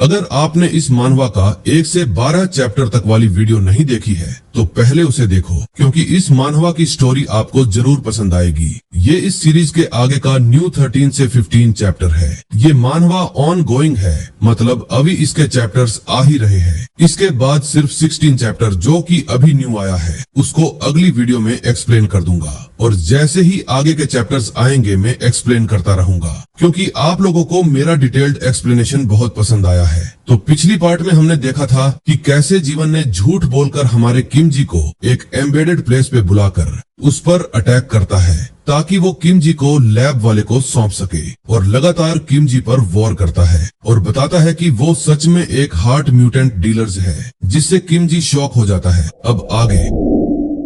अगर आपने इस मानवा का 1 से 12 चैप्टर तक वाली वीडियो नहीं देखी है तो पहले उसे देखो, क्योंकि इस मानवा की स्टोरी आपको जरूर पसंद आएगी। ये इस सीरीज के आगे का न्यू 13 से 15 चैप्टर है। ये मानवा ऑन गोइंग है, मतलब अभी इसके चैप्टर्स आ ही रहे हैं। इसके बाद सिर्फ 16 चैप्टर जो कि अभी न्यू आया है उसको अगली वीडियो में एक्सप्लेन कर दूंगा, और जैसे ही आगे के चैप्टर्स आएंगे मैं एक्सप्लेन करता रहूंगा, क्योंकि आप लोगों को मेरा डिटेल्ड एक्सप्लेनेशन बहुत पसंद आया है। तो पिछली पार्ट में हमने देखा था कि कैसे जीवन ने झूठ बोलकर हमारे किम जी को एक एम्बेडेड प्लेस पे बुलाकर उस पर अटैक करता है ताकि वो किम जी को लैब वाले को सौंप सके, और लगातार किम जी पर वॉर करता है और बताता है कि वो सच में एक हार्ट म्यूटेंट डीलर्स है, जिससे किम जी शॉक हो जाता है। अब आगे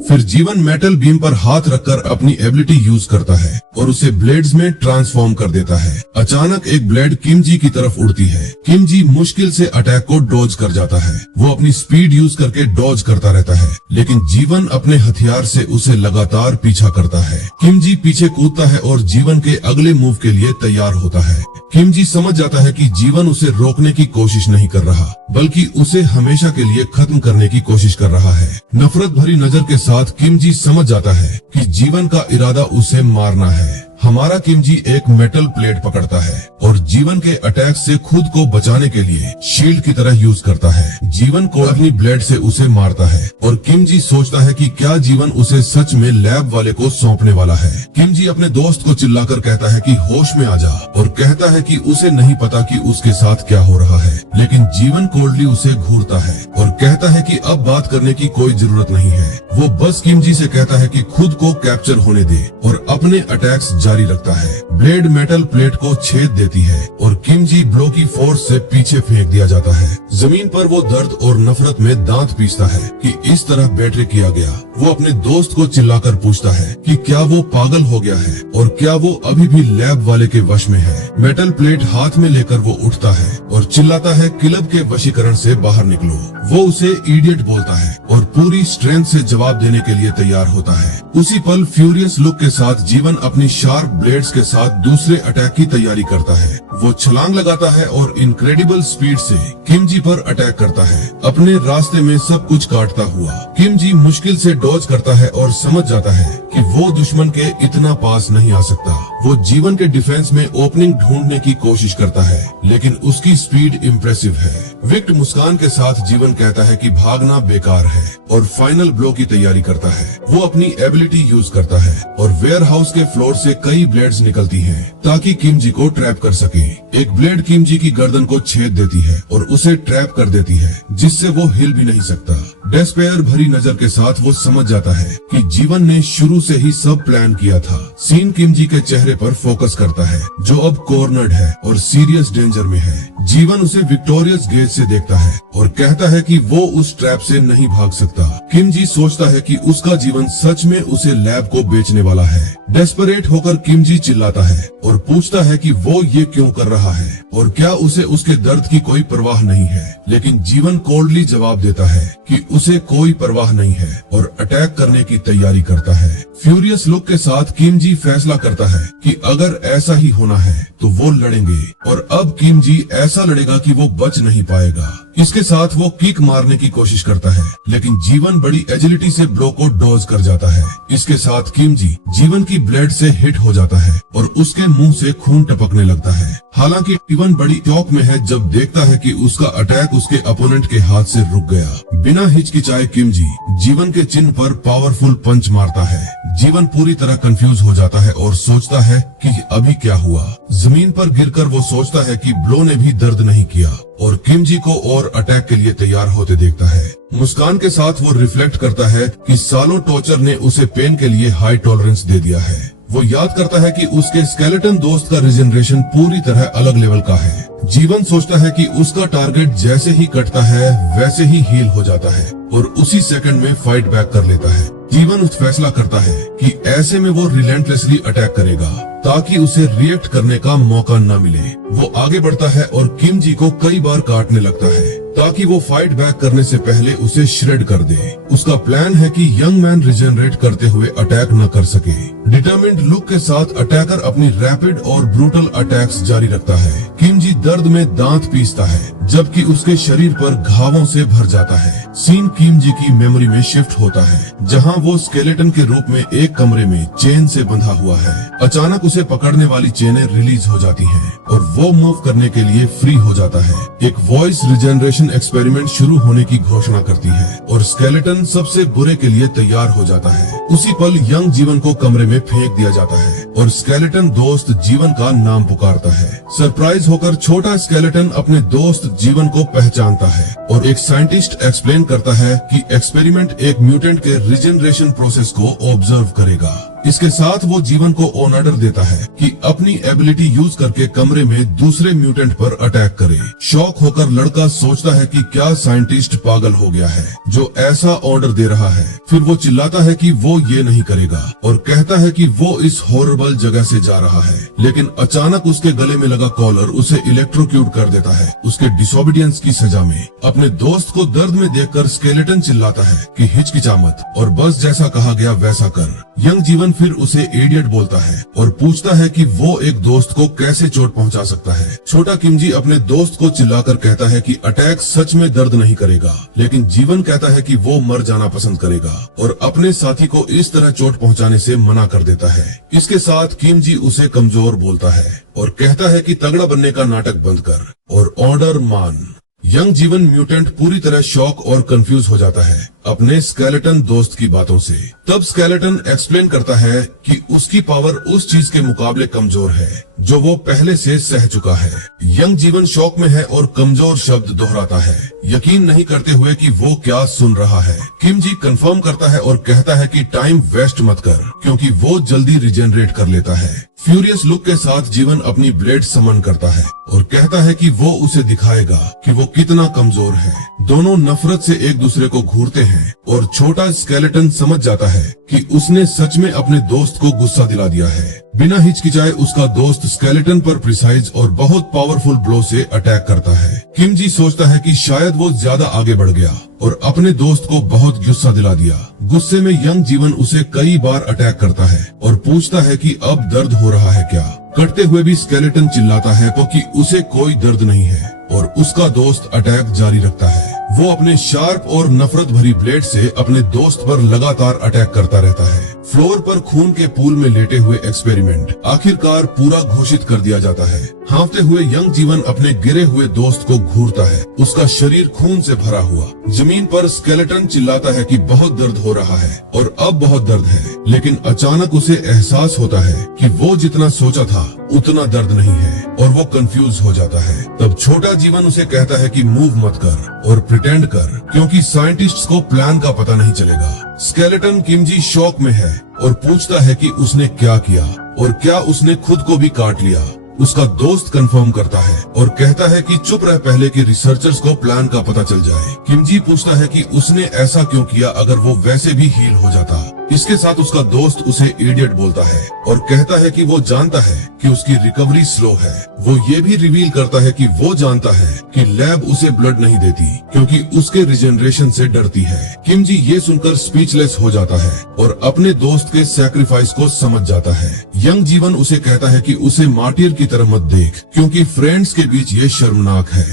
फिर जीवन मेटल बीम पर हाथ रखकर अपनी एबिलिटी यूज करता है और उसे ब्लेड्स में ट्रांसफॉर्म कर देता है। अचानक एक ब्लेड किम जी की तरफ उड़ती है। किम जी मुश्किल से अटैक को डॉज कर जाता है। वो अपनी स्पीड यूज करके डॉज करता रहता है, लेकिन जीवन अपने हथियार से उसे लगातार पीछा करता है। किम जी पीछे कूदता है और जीवन के अगले मूव के लिए तैयार होता है। किम जी समझ जाता है कि जीवन उसे रोकने की कोशिश नहीं कर रहा, बल्कि उसे हमेशा के लिए खत्म करने की कोशिश कर रहा है। नफरत भरी नजर के साथ किम जी समझ जाता है कि जीवन का इरादा उसे मारना है। हमारा किम जी एक मेटल प्लेट पकड़ता है और जीवन के अटैक से खुद को बचाने के लिए शील्ड की तरह यूज करता है। जीवन को अपनी ब्लेड से उसे मारता है और किम जी सोचता है कि क्या जीवन उसे सच में लैब वाले को सौंपने वाला है। किम जी अपने दोस्त को चिल्लाकर कहता है कि होश में आ जा, और कहता है कि उसे नहीं पता कि उसके साथ क्या हो रहा है, लेकिन जीवन कोल्डली उसे घूरता है और कहता है कि अब बात करने की कोई जरूरत नहीं है। वो बस किम जी से कहता है कि खुद को कैप्चर होने दे और अपने अटैक्स जारी रखता है। ब्लेड मेटल प्लेट को छेद देती है और किम जी ब्लो की फोर्स से पीछे फेंक दिया जाता है। जमीन पर वो दर्द और नफरत में दांत पीसता है कि इस तरह बैटरी किया गया। वो अपने दोस्त को चिल्लाकर पूछता है कि क्या वो पागल हो गया है और क्या वो अभी भी लैब वाले के वश में है। मेटल प्लेट हाथ में लेकर वो उठता है और चिल्लाता है क्लब के वशीकरण से बाहर निकलो। वो उसे इडियट बोलता है और पूरी स्ट्रेंथ से जवाब देने के लिए तैयार होता है। उसी पल फ्यूरियस लुक के साथ जीवन अपनी शार्प ब्लेड्स के साथ दूसरे अटैक की तैयारी करता है। वो छलांग लगाता है और इनक्रेडिबल स्पीड से किम जी पर अटैक करता है, अपने रास्ते में सब कुछ काटता हुआ। किम जी मुश्किल से डॉज करता है और समझ जाता है कि वो दुश्मन के इतना पास नहीं आ सकता। वो जीवन के डिफेंस में ओपनिंग ढूंढने की कोशिश करता है, लेकिन उसकी स्पीड इम्प्रेसिव है। विक्ट मुस्कान के साथ जीवन कहता है कि भागना बेकार है और फाइनल ब्लो की तैयारी करता है। वो अपनी एबिलिटी यूज करता है और वेयर हाउस के फ्लोर से कई ब्लेड्स निकलती हैं ताकि किम जी को ट्रैप कर सके। एक ब्लेड किम जी की गर्दन को छेद देती है और उसे ट्रैप कर देती है, जिससे वो हिल भी नहीं सकता। डेस्पेयर भरी नजर के साथ वो समझ जाता है कि जीवन ने शुरू से ही सब प्लान किया था। सीन किम जी के चेहरे पर फोकस करता है, जो अब कॉर्नर्ड है और सीरियस डेंजर में है। जीवन उसे विक्टोरियस गेज से देखता है और कहता है कि वो उस ट्रैप से नहीं भाग सकता। किम जी सोचता है कि उसका जीवन सच में उसे लैब को बेचने वाला है। डेस्परेट होकर किम जी चिल्लाता है और पूछता है कि वो ये क्यों कर रहा है और क्या उसे उसके दर्द की कोई परवाह नहीं है। लेकिन जीवन कोल्डली जवाब देता है कि उसे कोई परवाह नहीं है और अटैक करने की तैयारी करता है। फ्यूरियस लुक के साथ किम जी फैसला करता है कि अगर ऐसा ही होना है तो वो लड़ेंगे, और अब किम जी ऐसा लड़ेगा कि वो बच नहीं पाएगा। इसके साथ वो किक मारने की कोशिश करता है, लेकिन जीवन बड़ी एजिलिटी से ब्लो को डॉज कर जाता है। इसके साथ किम जी जीवन की ब्लेड से हिट हो जाता है और उसके मुंह से खून टपकने लगता है। हालांकि जीवन बड़ी शॉक में है जब देखता है कि उसका अटैक उसके अपोनेंट के हाथ से रुक गया। बिना हिचकिचाए किम जी जीवन के चिन्ह पर पावरफुल पंच मारता है। जीवन पूरी तरह कंफ्यूज हो जाता है और सोचता है कि अभी क्या हुआ। जमीन पर गिरकर वो सोचता है कि ब्लो ने भी दर्द नहीं किया और किम जी को और अटैक के लिए तैयार होते देखता है। मुस्कान के साथ वो रिफ्लेक्ट करता है कि सालों टॉर्चर ने उसे पेन के लिए हाई टॉलरेंस दे दिया है। वो याद करता है कि उसके स्केलेटन दोस्त का रिजनरेशन पूरी तरह अलग लेवल का है। जीवन सोचता है कि उसका टारगेट जैसे ही कटता है वैसे ही हील हो जाता है और उसी सेकंड में फाइट बैक कर लेता है। जीवन उस फैसला करता है कि ऐसे में वो रिलेंटलेसली अटैक करेगा ताकि उसे रिएक्ट करने का मौका न मिले। वो आगे बढ़ता है और किम जी को कई बार काटने लगता है ताकि वो फाइट बैक करने से पहले उसे श्रेड कर दे। उसका प्लान है कि यंग मैन रिजेनरेट करते हुए अटैक न कर सके। डिटरमिन्ड लुक के साथ अटैकर अपनी रैपिड और ब्रूटल अटैक्स जारी रखता है। किम जी दर्द में दांत पीसता है जबकि उसके शरीर पर घावों से भर जाता है। सीन किम जी की मेमोरी में शिफ्ट होता है जहां वो स्केलेटन के रूप में एक कमरे में चेन से बंधा हुआ है। अचानक उसे पकड़ने वाली चेनें रिलीज हो जाती हैं और वो मूव करने के लिए फ्री हो जाता है। एक वॉइस रिजेनरेशन एक्सपेरिमेंट शुरू होने की घोषणा करती है और स्केलेटन सबसे बुरे के लिए तैयार हो जाता है। उसी पल यंग जीवन को कमरे में फेंक दिया जाता है और स्केलेटन दोस्त जीवन का नाम पुकारता है। सरप्राइज होकर छोटा स्केलेटन अपने दोस्त जीवन को पहचानता है और एक साइंटिस्ट एक्सप्लेन करता है कि एक्सपेरिमेंट एक म्यूटेंट के रिजेनरेशन प्रोसेस को ऑब्जर्व करेगा। इसके साथ वो जीवन को ऑर्डर देता है कि अपनी एबिलिटी यूज करके कमरे में दूसरे म्यूटेंट पर अटैक करे। शॉक होकर लड़का सोचता है कि क्या साइंटिस्ट पागल हो गया है जो ऐसा ऑर्डर दे रहा है। फिर वो चिल्लाता है कि वो ये नहीं करेगा और कहता है कि वो इस हॉरिबल जगह से जा रहा है, लेकिन अचानक उसके गले में लगा कॉलर उसे इलेक्ट्रोक्यूट कर देता है उसके डिसोबीडियंस की सजा में। अपने दोस्त को दर्द में देखकर स्केलेटन चिल्लाता है कि हिचकिचा मत और बस जैसा कहा गया वैसा कर। यंग जीवन फिर उसे इडियट बोलता है और पूछता है कि वो एक दोस्त को कैसे चोट पहुंचा सकता है। छोटा किम जी अपने दोस्त को चिल्लाकर कहता है कि अटैक सच में दर्द नहीं करेगा, लेकिन जीवन कहता है कि वो मर जाना पसंद करेगा और अपने साथी को इस तरह चोट पहुंचाने से मना कर देता है। इसके साथ किम जी उसे कमजोर बोलता है और कहता है कि तगड़ा बनने का नाटक बंद कर और ऑर्डर मान। यंग जीवन म्यूटेंट पूरी तरह शॉक और कंफ्यूज हो जाता है अपने स्केलेटन दोस्त की बातों से। तब स्केलेटन एक्सप्लेन करता है कि उसकी पावर उस चीज के मुकाबले कमजोर है जो वो पहले से सह चुका है। यंग जीवन शॉक में है और कमजोर शब्द दोहराता है, यकीन नहीं करते हुए कि वो क्या सुन रहा है। किम जी कंफर्म करता है और कहता है कि टाइम वेस्ट मत कर क्योंकि वो जल्दी रिजेनरेट कर लेता है। फ्यूरियस लुक के साथ जीवन अपनी ब्लेड समन करता है और कहता है कि वो उसे दिखाएगा कि वो कितना कमजोर है। दोनों नफरत से एक दूसरे को घूरते हैं और छोटा स्केलेटन समझ जाता है कि उसने सच में अपने दोस्त को गुस्सा दिला दिया है। बिना हिचकिचाए उसका दोस्त स्केलेटन पर प्रिसाइज और बहुत पावरफुल ब्लो से अटैक करता है। किम जी सोचता है कि शायद वो ज्यादा आगे बढ़ गया और अपने दोस्त को बहुत गुस्सा दिला दिया। गुस्से में यंग जीवन उसे कई बार अटैक करता है और पूछता है कि अब दर्द हो रहा है क्या। कटते हुए भी स्केलेटन चिल्लाता है कि उसे कोई दर्द नहीं है और उसका दोस्त अटैक जारी रखता है। वो अपने शार्प और नफरत भरी ब्लेड से अपने दोस्त पर लगातार अटैक करता रहता है। फ्लोर पर खून के पूल में लेटे हुए एक्सपेरिमेंट आखिरकार पूरा घोषित कर दिया जाता है। हाँफते हुए यंग जीवन अपने गिरे हुए दोस्त को घूरता है, उसका शरीर खून से भरा हुआ। जमीन पर स्केलेटन चिल्लाता है कि बहुत दर्द हो रहा है और अब बहुत दर्द है, लेकिन अचानक उसे एहसास होता है कि वो जितना सोचा था उतना दर्द नहीं है और वो कंफ्यूज हो जाता है। तब छोटा जीवन उसे कहता है कि मूव मत कर और प्रिटेंड कर क्योंकि साइंटिस्ट्स को प्लान का पता नहीं चलेगा। स्केलेटन किम जी शॉक में है और पूछता है कि उसने क्या किया और क्या उसने खुद को भी काट लिया। उसका दोस्त कंफर्म करता है और कहता है कि चुप रह पहले कि रिसर्चर्स को प्लान का पता चल जाए। किम जी पूछता है कि उसने ऐसा क्यों किया अगर वो वैसे भी हील हो जाता। इसके साथ उसका दोस्त उसे इडियट बोलता है और कहता है कि वो जानता है कि उसकी रिकवरी स्लो है। वो ये भी रिवील करता है कि वो जानता है कि लैब उसे ब्लड नहीं देती क्योंकि उसके रिजेनरेशन से डरती है। किम जी ये सुनकर स्पीचलेस हो जाता है और अपने दोस्त के सैक्रिफाइस को समझ जाता है। यंग जीवन उसे कहता है कि उसे मार्टियर की तरह मत देख क्योंकि फ्रेंड्स के बीच ये शर्मनाक है।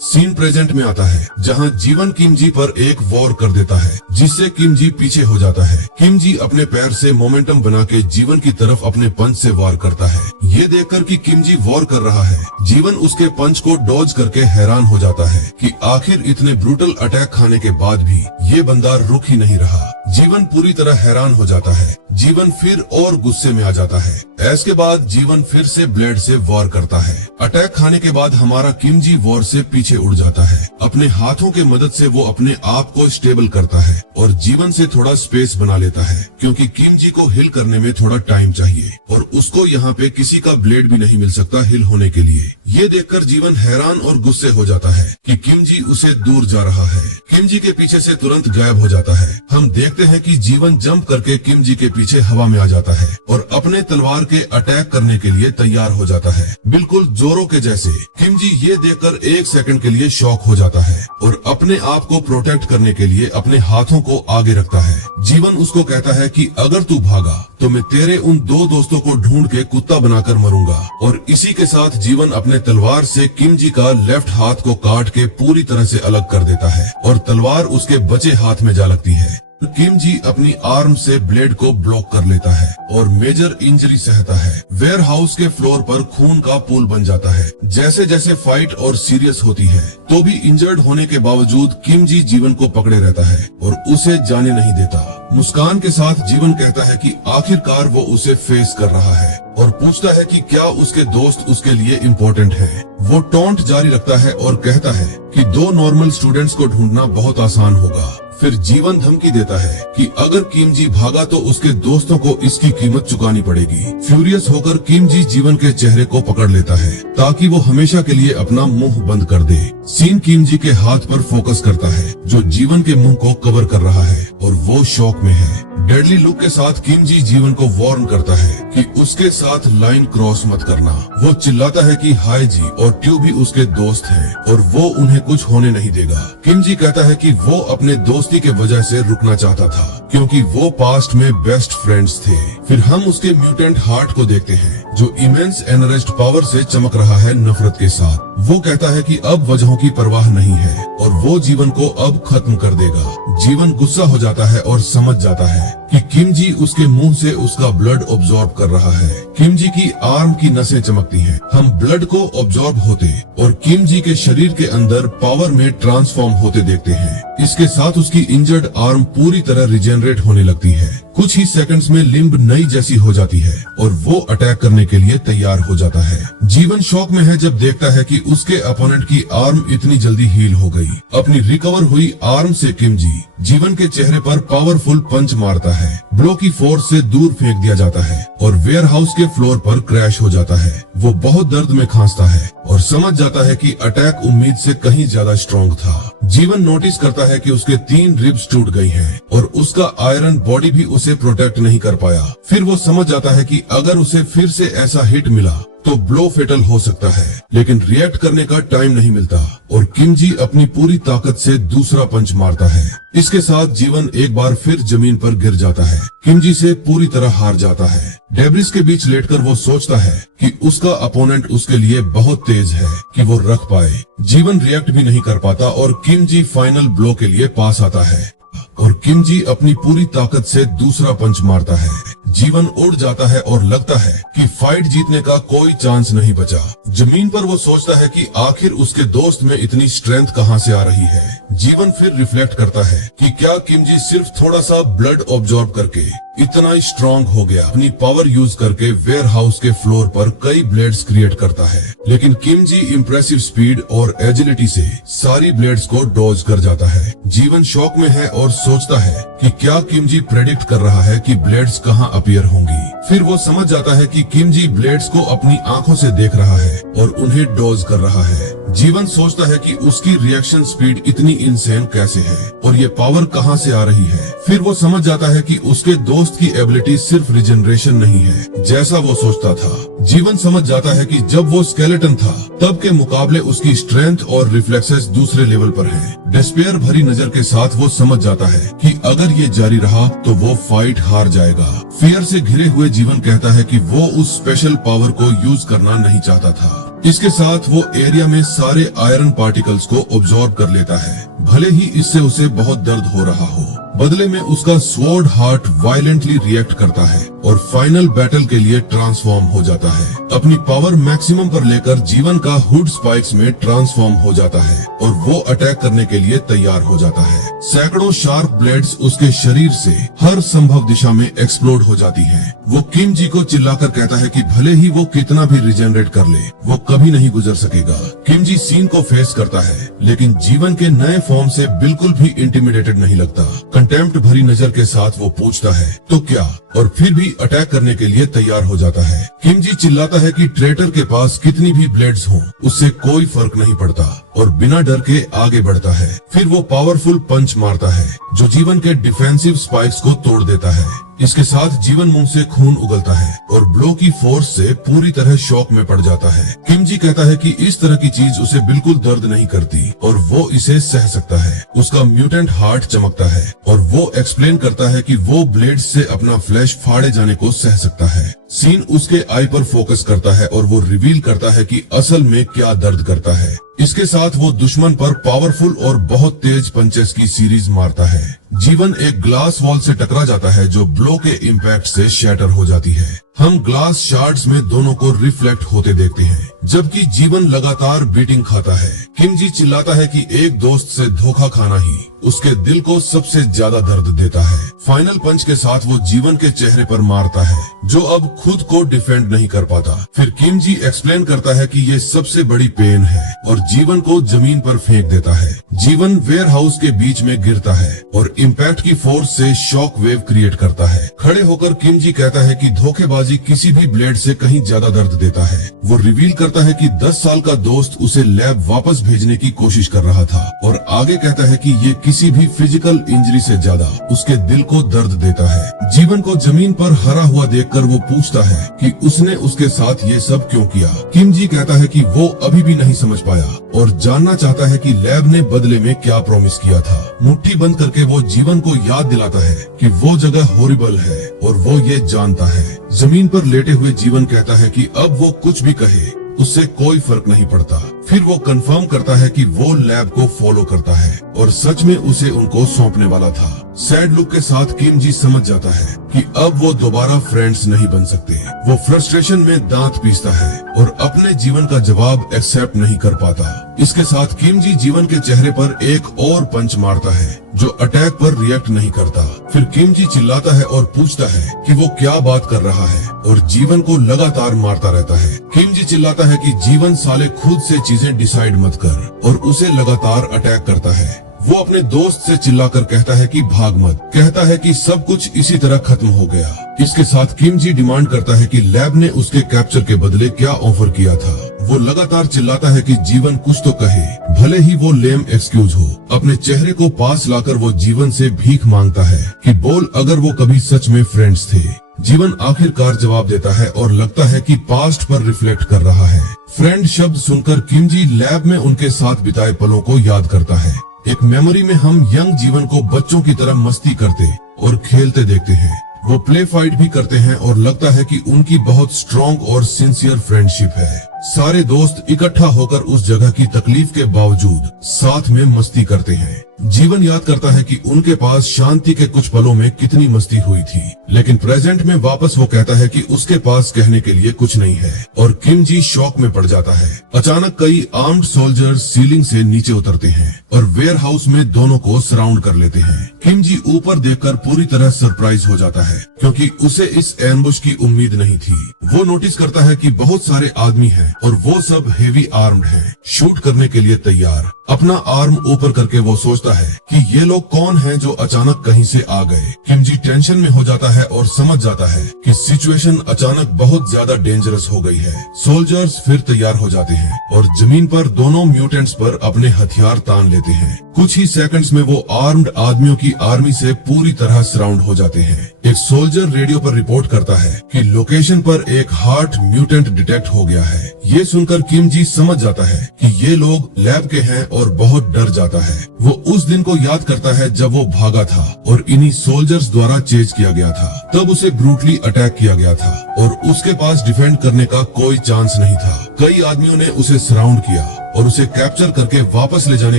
सीन प्रेजेंट में आता है जहां जीवन किम जी पर एक वॉर कर देता है जिससे किम जी पीछे हो जाता है। किम जी अपने पैर से मोमेंटम बना के जीवन की तरफ अपने पंच से वार करता है। ये देखकर कि किम जी वॉर कर रहा है, जीवन उसके पंच को डॉज करके हैरान हो जाता है कि आखिर इतने ब्रूटल अटैक खाने के बाद भी ये बंदा रुक ही नहीं रहा। जीवन पूरी तरह हैरान हो जाता है। जीवन फिर और गुस्से में आ जाता है। इसके बाद जीवन फिर से ब्लेड से वॉर करता है। अटैक खाने के बाद हमारा किम जी वॉर से पीछे उड़ जाता है। अपने हाथों के मदद से वो अपने आप को स्टेबल करता है और जीवन से थोड़ा स्पेस बना लेता है क्योंकि किम जी को हिल करने में थोड़ा टाइम चाहिए और उसको यहाँ पे किसी का ब्लेड भी नहीं मिल सकता हिल होने के लिए। ये देखकर जीवन हैरान और गुस्से हो जाता है कि किम जी उसे दूर जा रहा है। किम जी के पीछे से तुरंत गायब हो जाता है। हम देखते हैं कि जीवन जंप करके किम जी के पीछे हवा में आ जाता है और अपने तलवार के अटैक करने के लिए तैयार हो जाता है, बिल्कुल जोरो के जैसे। किम जी ये देखकर 1 सेकंड के लिए शॉक हो जाता है और अपने आप को प्रोटेक्ट करने के लिए अपने हाथों को आगे रखता है। जीवन उसको कहता है कि अगर तू भागा तो मैं तेरे उन 2 दोस्तों को ढूंढ के कुत्ता बनाकर मरूंगा। और इसी के साथ जीवन अपने तलवार से किम जी का लेफ्ट हाथ को काट के पूरी तरह से अलग कर देता है और तलवार उसके बचे हाथ में जा लगती है। किम जी अपनी आर्म से ब्लेड को ब्लॉक कर लेता है और मेजर इंजरी सहता है। वेयर हाउस के फ्लोर पर खून का पूल बन जाता है। जैसे जैसे फाइट और सीरियस होती है तो भी इंजर्ड होने के बावजूद किम जी जीवन को पकड़े रहता है और उसे जाने नहीं देता। मुस्कान के साथ जीवन कहता है कि आखिरकार वो उसे फेस कर रहा है और पूछता है कि क्या उसके दोस्त उसके लिए इम्पोर्टेंट है। वो टॉन्ट जारी रखता है और कहता है कि 2 नॉर्मल स्टूडेंट्स को ढूंढना बहुत आसान होगा। फिर जीवन धमकी देता है कि अगर किम जी भागा तो उसके दोस्तों को इसकी कीमत चुकानी पड़ेगी। फ्यूरियस होकर किम जी जीवन के चेहरे को पकड़ लेता है ताकि वो हमेशा के लिए अपना मुंह बंद कर दे। सीन किम जी के हाथ पर फोकस करता है जो जीवन के मुंह को कवर कर रहा है और वो शॉक में है। डेडली लुक के साथ किम जी जीवन को वार्न करता है कि उसके साथ लाइन क्रॉस मत करना। वो चिल्लाता है कि हाय जी और ट्यू भी उसके दोस्त हैं और वो उन्हें कुछ होने नहीं देगा। किम जी कहता है कि वो अपने दोस्ती के वजह से रुकना चाहता था क्योंकि वो पास्ट में बेस्ट फ्रेंड्स थे। फिर हम उसके म्यूटेंट हार्ट को देखते हैं जो इमेंस एनर्जिस्ट पावर से चमक रहा है नफरत के साथ। वो कहता है कि अब वजहों की परवाह नहीं है और वो जीवन को अब खत्म कर देगा। जीवन गुस्सा हो जाता है और समझ जाता है कि किम जी उसके मुंह से उसका ब्लड ऑब्जॉर्ब कर रहा है। किम जी की आर्म की नसें चमकती हैं। हम ब्लड को ऑब्जॉर्ब होते और किम जी के शरीर के अंदर पावर में ट्रांसफॉर्म होते देखते हैं। इसके साथ उसकी इंजर्ड आर्म पूरी तरह रिजेनरेट होने लगती है। कुछ ही सेकंड्स में लिम्ब नई जैसी हो जाती है और वो अटैक करने के लिए तैयार हो जाता है। जीवन शॉक में है जब देखता है कि उसके अपोनेंट की आर्म इतनी जल्दी हील हो गई। अपनी रिकवर हुई आर्म से किम जी जीवन के चेहरे पर पावरफुल पंच मारता है। ब्लो की फोर्स से दूर फेंक दिया जाता है और वेयर हाउस के फ्लोर पर क्रैश हो जाता है। वो बहुत दर्द में खांसता है और समझ जाता है कि अटैक उम्मीद से कहीं ज्यादा स्ट्रॉन्ग था। जीवन नोटिस करता है कि उसके 3 रिब्स टूट गई हैं और उसका आयरन बॉडी भी उसे प्रोटेक्ट नहीं कर पाया। फिर वो समझ जाता है कि अगर उसे फिर से ऐसा हिट मिला तो ब्लो फेटल हो सकता है, लेकिन रिएक्ट करने का टाइम नहीं मिलता और किम जी अपनी पूरी ताकत से दूसरा पंच मारता है। इसके साथ जीवन एक बार फिर जमीन पर गिर जाता है। किम जी से पूरी तरह हार जाता है। डेब्रिस के बीच लेटकर वो सोचता है कि उसका अपोनेंट उसके लिए बहुत तेज है कि वो रख पाए। जीवन रिएक्ट भी नहीं कर पाता और किम जी फाइनल ब्लो के लिए पास आता है और किम जी अपनी पूरी ताकत से दूसरा पंच मारता है। जीवन उड़ जाता है और लगता है कि फाइट जीतने का कोई चांस नहीं बचा। जमीन पर वो सोचता है कि आखिर उसके दोस्त में इतनी स्ट्रेंथ कहां से आ रही है। जीवन फिर रिफ्लेक्ट करता है कि क्या किम जी सिर्फ थोड़ा सा ब्लड ऑब्जॉर्ब करके इतना स्ट्रॉन्ग हो गया। अपनी पावर यूज करके वेयर हाउस के फ्लोर पर कई ब्लेड्स क्रिएट करता है, लेकिन किम जी इम्प्रेसिव स्पीड और एजिलिटी से सारी ब्लेड्स को डॉज कर जाता है। जीवन शॉक में है और सोचता है कि क्या किम जी प्रेडिक्ट कर रहा है कि ब्लेड्स कहां अपीयर होंगी। फिर वो समझ जाता है कि किम जी ब्लेड्स को अपनी आंखों से देख रहा है और उन्हें डॉज कर रहा है। जीवन सोचता है कि उसकी रिएक्शन स्पीड इतनी इंसेन कैसे है और ये पावर कहां से आ रही है। फिर वो समझ जाता है कि उसके दोस्त की एबिलिटी सिर्फ रिजनरेशन नहीं है जैसा वो सोचता था। जीवन समझ जाता है कि जब वो स्केलेटन था तब के मुकाबले उसकी स्ट्रेंथ और रिफ्लेक्सेस दूसरे लेवल पर हैं। डिस्पेयर भरी नजर के साथ वो समझ जाता है कि अगर ये जारी रहा तो वो फाइट हार जाएगा। फियर से घिरे हुए जीवन कहता है कि वो उस स्पेशल पावर को यूज करना नहीं चाहता था। इसके साथ वो एरिया में सारे आयरन पार्टिकल्स को ऑब्जॉर्ब कर लेता है, भले ही इससे उसे बहुत दर्द हो रहा हो। बदले में उसका स्वॉर्ड हार्ट वायलेंटली रिएक्ट करता है और फाइनल बैटल के लिए ट्रांसफॉर्म हो जाता है। अपनी पावर मैक्सिमम पर लेकर जीवन का हुड स्पाइक्स में ट्रांसफॉर्म हो जाता है और वो अटैक करने के लिए तैयार हो जाता है। सैकड़ों शार्प ब्लेड्स उसके शरीर से हर संभव दिशा में एक्सप्लोड हो जाती हैं। वो किम जी को चिल्लाकर कहता है कि भले ही वो कितना भी रिजेनरेट कर ले, वो कभी नहीं गुजर सकेगा। किम जी सीन को फेस करता है, लेकिन जीवन के नए फॉर्म से बिल्कुल भी इंटिमिडेटेड नहीं लगता। कंटेम्प्ट भरी नजर के साथ वो पूछता है तो क्या, और फिर भी अटैक करने के लिए तैयार हो जाता है। किम जी चिल्लाता है कि ट्रेटर के पास कितनी भी ब्लेड्स हों, उससे कोई फर्क नहीं पड़ता, और बिना डर के आगे बढ़ता है। फिर वो पावरफुल पंच मारता है जो जीवन के डिफेंसिव स्पाइक्स को तोड़ देता है। इसके साथ जीवन मुंह से खून उगलता है और ब्लो की फोर्स से पूरी तरह शॉक में पड़ जाता है। किम जी कहता है कि इस तरह की चीज उसे बिल्कुल दर्द नहीं करती और वो इसे सह सकता है। उसका म्यूटेंट हार्ट चमकता है और वो एक्सप्लेन करता है कि वो ब्लेड से अपना फ्लैश फाड़े जाने को सह सकता है। सीन उसके आई पर फोकस करता है और वो रिवील करता है कि असल में क्या दर्द करता है। इसके साथ वो दुश्मन पर पावरफुल और बहुत तेज पंचेस की सीरीज मारता है। जीवन एक ग्लास वॉल से टकरा जाता है जो ब्लो के इम्पैक्ट से शैटर हो जाती है। हम ग्लास शार्ड्स में दोनों को रिफ्लेक्ट होते देखते हैं, जबकि जीवन लगातार बीटिंग खाता है। किम जी चिल्लाता है कि एक दोस्त से धोखा खाना ही उसके दिल को सबसे ज्यादा दर्द देता है। फाइनल पंच के साथ वो जीवन के चेहरे पर मारता है, जो अब खुद को डिफेंड नहीं कर पाता। फिर किम जी एक्सप्लेन करता है कि ये सबसे बड़ी पेन है और जीवन को जमीन पर फेंक देता है। जीवन वेयर हाउस के बीच में गिरता है और इम्पैक्ट की फोर्स से शॉक वेव क्रिएट करता है। खड़े होकर किम जी कहता है कि धोखेबाजी किसी भी ब्लेड से कहीं ज्यादा दर्द देता है। वो रिवील करता है कि 10 साल का दोस्त उसे लैब वापस भेजने की कोशिश कर रहा था, और आगे कहता है कि ये किसी भी फिजिकल इंजरी से ज्यादा उसके दिल को दर्द देता है। जीवन को जमीन पर हरा हुआ देखकर वो पूछता है कि उसने उसके साथ ये सब क्यों किया। किम जी कहता है कि वो अभी भी नहीं समझ पाया और जानना चाहता है कि लैब ने बदले में क्या प्रॉमिस किया था। मुट्ठी बंद करके वो जीवन को याद दिलाता है कि वो जगह हॉरिबल है और वो ये जानता है। जमीन पर लेटे हुए जीवन कहता है कि अब वो कुछ भी कहे उससे कोई फर्क नहीं पड़ता। फिर वो कंफर्म करता है कि वो लैब को फॉलो करता है और सच में उसे उनको सौंपने वाला था। सैड लुक के साथ किम जी समझ जाता है कि अब वो दोबारा फ्रेंड्स नहीं बन सकते। वो फ्रस्ट्रेशन में दांत पीसता है और अपने जीवन का जवाब एक्सेप्ट नहीं कर पाता। इसके साथ किम जी जीवन के चेहरे पर एक और पंच मारता है जो अटैक पर रिएक्ट नहीं करता। फिर किम जी चिल्लाता है और पूछता है कि वो क्या बात कर रहा है, और जीवन को लगातार मारता रहता है। किम जी चिल्लाता है कि जीवन साले खुद से चीजें डिसाइड मत कर, और उसे लगातार अटैक करता है। वो अपने दोस्त से चिल्लाकर कहता है कि भाग मत, कहता है कि सब कुछ इसी तरह खत्म हो गया। इसके साथ किम जी डिमांड करता है कि लैब ने उसके कैप्चर के बदले क्या ऑफर किया था। वो लगातार चिल्लाता है कि जीवन कुछ तो कहे, भले ही वो लेम एक्सक्यूज हो। अपने चेहरे को पास लाकर वो जीवन से भीख मांगता है कि बोल अगर वो कभी सच में फ्रेंड्स थे। जीवन आखिरकार जवाब देता है और लगता है कि पास्ट पर रिफ्लेक्ट कर रहा है। फ्रेंड शब्द सुनकर किम जी लैब में उनके साथ बिताए पलों को याद करता है। एक मेमोरी में हम यंग जीवन को बच्चों की तरह मस्ती करते और खेलते देखते हैं। वो प्ले फाइट भी करते हैं और लगता है कि उनकी बहुत स्ट्रॉन्ग और सिंसियर फ्रेंडशिप है। सारे दोस्त इकट्ठा होकर उस जगह की तकलीफ के बावजूद साथ में मस्ती करते हैं। जीवन याद करता है कि उनके पास शांति के कुछ पलों में कितनी मस्ती हुई थी, लेकिन प्रेजेंट में वापस वो कहता है कि उसके पास कहने के लिए कुछ नहीं है, और किम जी शॉक में पड़ जाता है। अचानक कई आर्म्ड सोल्जर्स सीलिंग से नीचे उतरते हैं और वेयर हाउस में दोनों को सराउंड कर लेते हैं। किम जी ऊपर देखकर पूरी तरह सरप्राइज हो जाता है, क्योंकि उसे इस एम्बुश की उम्मीद नहीं थी। वो नोटिस करता है कि बहुत सारे आदमी हैं और वो सब हेवी आर्म्ड हैं, शूट करने के लिए तैयार। अपना आर्म ऊपर करके वो सोचता है कि ये लोग कौन हैं जो अचानक कहीं से आ गए। किम जी टेंशन में हो जाता है और समझ जाता है कि सिचुएशन अचानक बहुत ज्यादा डेंजरस हो गई है। सोल्जर्स फिर तैयार हो जाते हैं और जमीन पर दोनों म्यूटेंट्स पर अपने हथियार तान लेते हैं। कुछ ही सेकंड्स में वो आर्म्ड आदमियों की आर्मी से पूरी तरह सराउंड हो जाते हैं। एक सोल्जर रेडियो पर रिपोर्ट करता है कि लोकेशन पर एक हार्ट म्यूटेंट डिटेक्ट हो गया है। ये सुनकर किम जी समझ जाता है कि ये लोग लैब के हैं और बहुत डर जाता है। वो उस दिन को याद करता है जब वो भागा था और इन्हीं सोल्जर्स द्वारा चेज किया गया था। तब उसे ब्रूटली अटैक किया गया था और उसके पास डिफेंड करने का कोई चांस नहीं था। कई आदमियों ने उसे सराउंड किया और उसे कैप्चर करके वापस ले जाने